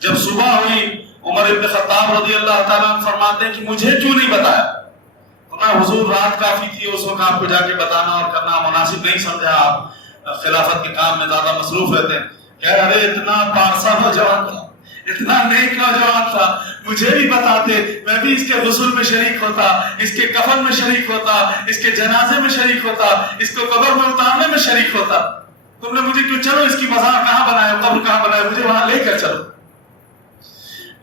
جب صبح ہوئی، عمر ابن خطاب رضی اللہ تعالیٰ عنہ فرماتے ہیں کہ مجھے کیوں نہیں بتایا؟ فرمایا حضور رات کافی تھی، اس وقت آپ کو جا کے بتانا اور کرنا مناسب نہیں سمجھا، آپ خلافت کے کام میں زیادہ مصروف رہتے ہیں. کہہ رہے اتنا پارسا نوجوان تھا، اتنا نیک نوجوان تھا، مجھے بھی بتاتے، میں بھی اس کے غسل میں شریک ہوتا، اس کے کفن میں شریک ہوتا، اس کے جنازے میں شریک ہوتا، اس کو قبر میں اتارنے میں شریک ہوتا. تم نے مجھے کیوں، چلو اس کی مزار کہاں بنائے، قبر کہاں بنائے، مجھے وہاں لے کر چلو.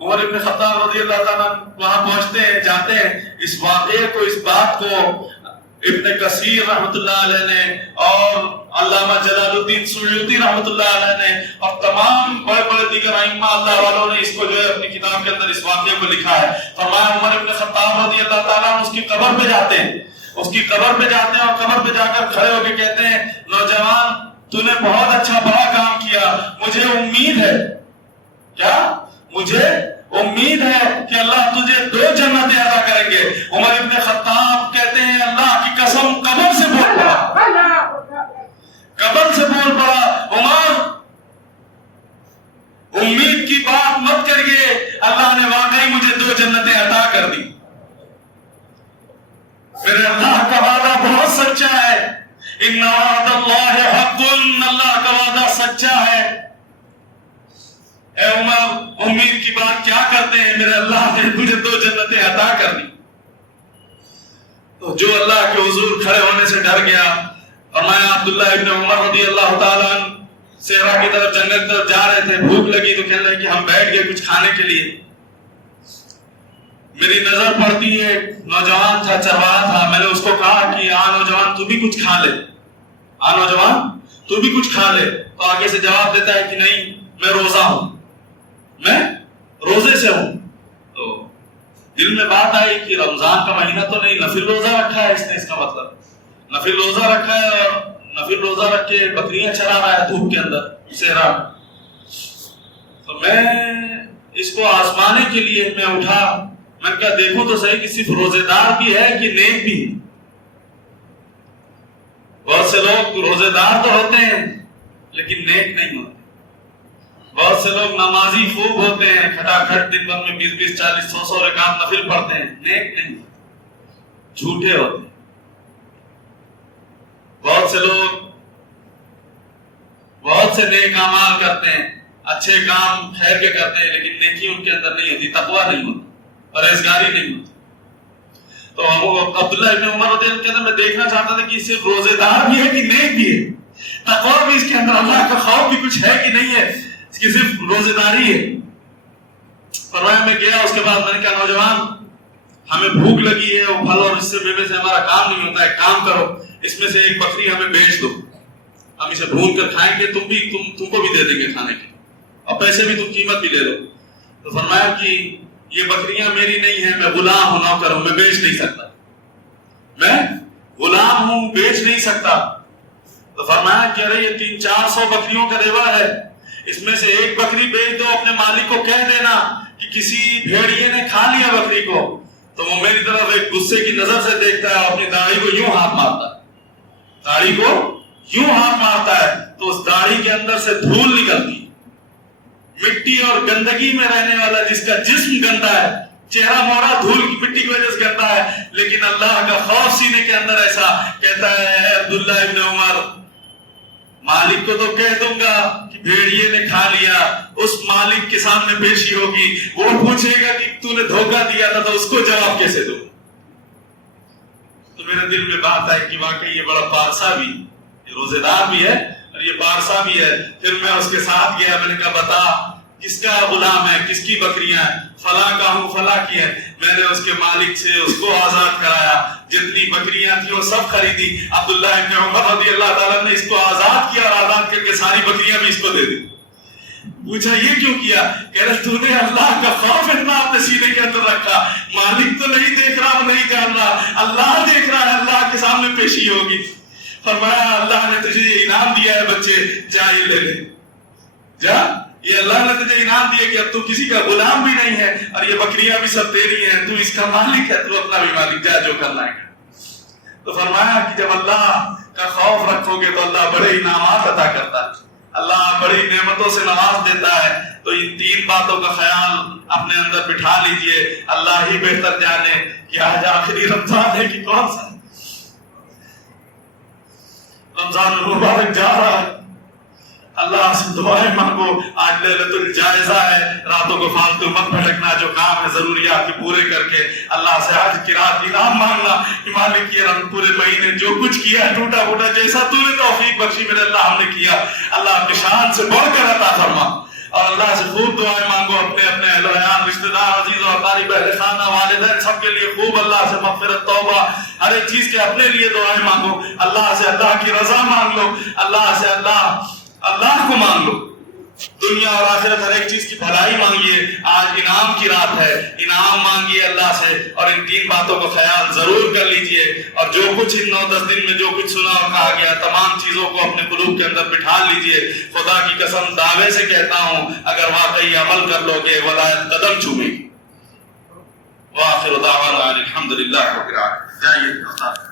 عمر ابن خطاب رضی اللہ تعالیٰ وہاں پہنچتے ہیں، جاتے ہیں. اس واقعے کو، اس بات کو ابن کثیر رحمۃ اللہ علیہ نے اور علامہ جلال الدین سیوطی رحمۃ اللہ علیہ نے اور تمام بڑے بڑے دیگر ائمہ اللہ والوں نے اس کو جو ہے اپنی کتاب کے اندر اس واقعے کو لکھا ہے. فرمایا عمر ابن خطاب رضی اللہ تعالیٰ اس کی قبر پہ جاتے ہیں، اس کی قبر پہ جاتے ہیں اور قبر پہ جا کر کھڑے ہو کے کہتے ہیں نوجوان تو نے بہت اچھا بڑا کام کیا، مجھے امید ہے، کیا مجھے امید ہے کہ اللہ تجھے 2 جنتیں عطا کریں گے. عمر ابن خطاب کہتے ہیں اللہ کی قسم قبر سے بول پڑا، قبر سے بول پڑا عمر امید کی بات مت کریے، اللہ نے واقعی مجھے 2 جنتیں عطا کر دی. میرے اللہ کا وعدہ بہت سچا ہے، ان وعد اللہ حق، اللہ کا وعدہ سچا ہے. اے عمر امید کی بات کیا کرتے ہیں، میرے اللہ نے مجھے 2 جنتیں عطا کر دی. تو جو اللہ کے حضور کھڑے ہونے سے ڈر گیا، فرمایا عبداللہ ابن عمر رضی اللہ تعالیٰ عنہ صحرا کی طرف، جنگل کی طرف جا رہے تھے، بھوک لگی تو کہنے لگے کہ ہم بیٹھ گئے کچھ کھانے کے لیے. میری نظر پڑتی ہے، نوجوان تھا، چرواہا تھا، میں نے اس کو کہا کہ آ نوجوان تو بھی کچھ کھا لے، آ نوجوان تو بھی کچھ کھا لے. تو آگے سے جواب دیتا ہے کہ نہیں میں روزہ ہوں، میں روزے سے ہوں. تو دل میں بات آئی کہ رمضان کا مہینہ تو نہیں، نفل روزہ رکھا ہے اس نے، اس کا مطلب نفل روزہ رکھا ہے اور نفل روزہ رکھ کے بکریاں چرا رہا ہے دھوپ کے اندر صحرا. تو میں اس کو آزمانے کے لیے میں اٹھا، میں نے کہا دیکھو تو صحیح کہ صرف روزے دار بھی ہے کہ نیک بھی ہے. بہت سے لوگ روزے دار تو ہوتے ہیں لیکن نیک نہیں ہوتے. بہت سے لوگ نمازی خوب ہوتے ہیں، کھٹا کھٹ دن بھر میں 20 40 100 رکعت نفل پڑھتے ہیں، نیک نہیں، جھوٹے ہوتے ہیں. بہت سے لوگ بہت سے نیک اعمال کرتے ہیں، اچھے کام خیر کے کرتے ہیں، لیکن نیکی ان کے اندر نہیں ہوتی، تقویٰ نہیں ہوتی، پرہیزگاری نہیں ہوتی. تو عبداللہ ابن عمر رضی اللہ عنہ میں دیکھنا چاہتا تھا کہ صرف روزے دار بھی ہے کہ نیک بھی ہے، تقویٰ بھی اس کے اندر، اللہ کا خوف بھی کچھ ہے کہ نہیں ہے، اس کی صرف روزے داری ہے. فرمایا میں گیا، اس کے بعد میں نے کہا نوجوان ہمیں بھوک لگی ہے، وہ پھل اور اس سے میوے سے ہمارا کام نہیں ہوتا ہے، کام کرو اس میں سے ایک بکری ہمیں بیچ دو، ہم اسے بھون کر کھائیں گے، تم کو بھی دے دیں گے کھانے کے، اور پیسے بھی تم قیمت بھی لے لو. تو فرمایا کہ یہ بکریاں میری نہیں ہیں، میں غلام ہوں، نوکر ہوں، میں بیچ نہیں سکتا، میں غلام ہوں، بیچ نہیں سکتا. تو فرمایا کہ ارے یہ 300-400 بکریوں کا ریوڑ ہے، اس میں سے ایک بکری بیچ دو، اپنے مالک کو کہہ دینا کہ کسی بھیڑیے نے کھا لیا بکری کو. تو وہ میری طرف ایک غصے کی نظر سے دیکھتا ہے، اپنی داڑھی کو یوں ہاتھ مارتا ہے، داڑھی کو یوں ہاتھ مارتا ہے تو اس داڑھی کے اندر سے دھول نکلتی. مٹی اور گندگی میں رہنے والا جس کا جسم گندا ہے، چہرہ موڑا دھول کی مٹی کی وجہ سے گندا ہے، لیکن اللہ کا خوف سینے کے اندر ایسا. کہتا ہے عبداللہ ابن عمر مالک کو تو کہہ دوں گا کہ بھیڑیے نے کھا لیا، اس مالک کے سامنے پیشی ہوگی، وہ پوچھے گا کہ تو نے دھوکہ دیا تھا تو اس کو جواب کیسے دوں. تو میرے دل میں بات آئی کہ واقعی یہ بڑا پارسا بھی، یہ روزے دار بھی ہے اور یہ پارسا بھی ہے. پھر میں اس کے ساتھ گیا، میں نے کہا بتا کس کا غلام ہے, کس کی بکریاں ہیں, فلاں کا ہوں, فلاں کی ہے. میں نے اس کے مالک سے اس کو آزاد کرایا, جتنی بکریاں تھیں وہ سب خریدی. عبداللہ ابن عمر رضی اللہ تعالیٰ نے اس کو آزاد کیا اور آزاد کر کے ساری بکریاں بھی اس کو دے دی. پوچھا یہ کیوں کیا؟ کہہ رہے تو نے اللہ کا خوف اتنا اپنے سینے کے اندر رکھا, مالک تو نہیں دیکھ رہا, وہ نہیں جان رہا, اللہ دیکھ رہا ہے, اللہ کے سامنے پیشی ہوگی. فرمایا اللہ نے تجھے یہ انعام دیا ہے بچے, جا یہ لے لے, جا, یہ اللہ نے تجھے انعام دیا کہ اب تو کسی کا غلام بھی نہیں ہے اور یہ بکریاں بھی سب تیری ہیں, تو اس کا مالک ہے, تو اپنا بھی مالک, جا جو کرنا ہے. تو فرمایا کہ جب اللہ کا خوف رکھو گے تو اللہ بڑے انعامات عطا کرتا ہے, اللہ بڑی نعمتوں سے نواز دیتا ہے. تو ان تین باتوں کا خیال اپنے اندر بٹھا لیجئے. اللہ ہی بہتر جانے کہ آج آخری رمضان ہے کہ کون سا رمضان المبارک جا رہا ہے. اللہ سے دعائیں مانگو, آج لیلۃ الجائزہ ہے, راتوں کو فالتو مت بھٹکنا, جو کام ہے ضروریات کے پورے کر کے اللہ سے آج کی رات انعام مانگنا کہ مالک یہ پورے مہینے جو کچھ کیا ہے ٹوٹا پھوٹا جیسا تو نے توفیق بخشی میرے اللہ ہم نے کیا, اللہ اپنی شان سے بڑھ کر عطا فرما. اور اللہ سے خوب دعائیں مانگو اپنے اپنے اہل و عیال, رشتہ دار, عزیز و اقارب, اہل خانہ, والدین, سب کے لیے خوب اللہ سے مغفرت, توبہ, ہر ایک چیز کے اپنے لیے دعائیں مانگو. اللہ سے اللہ کی رضا مانگ لو, اللہ سے اللہ کو مانگ لو, دنیا اور آخرت ہر ایک چیز کی بھلائی مانگیے. آج انعام کی رات ہے, انعام مانگیے اللہ سے, اور ان تین باتوں کا خیال ضرور کر لیجئے. اور جو کچھ ان 9-10 دن میں جو کچھ سنا اور کہا گیا, تمام چیزوں کو اپنے قلوب کے اندر بٹھا لیجئے. خدا کی قسم دعوے سے کہتا ہوں, اگر واقعی عمل کر لو گے ولایت قدم چومے گی. وآخر دعوانا الحمدللہ رب العالمین. جائیے.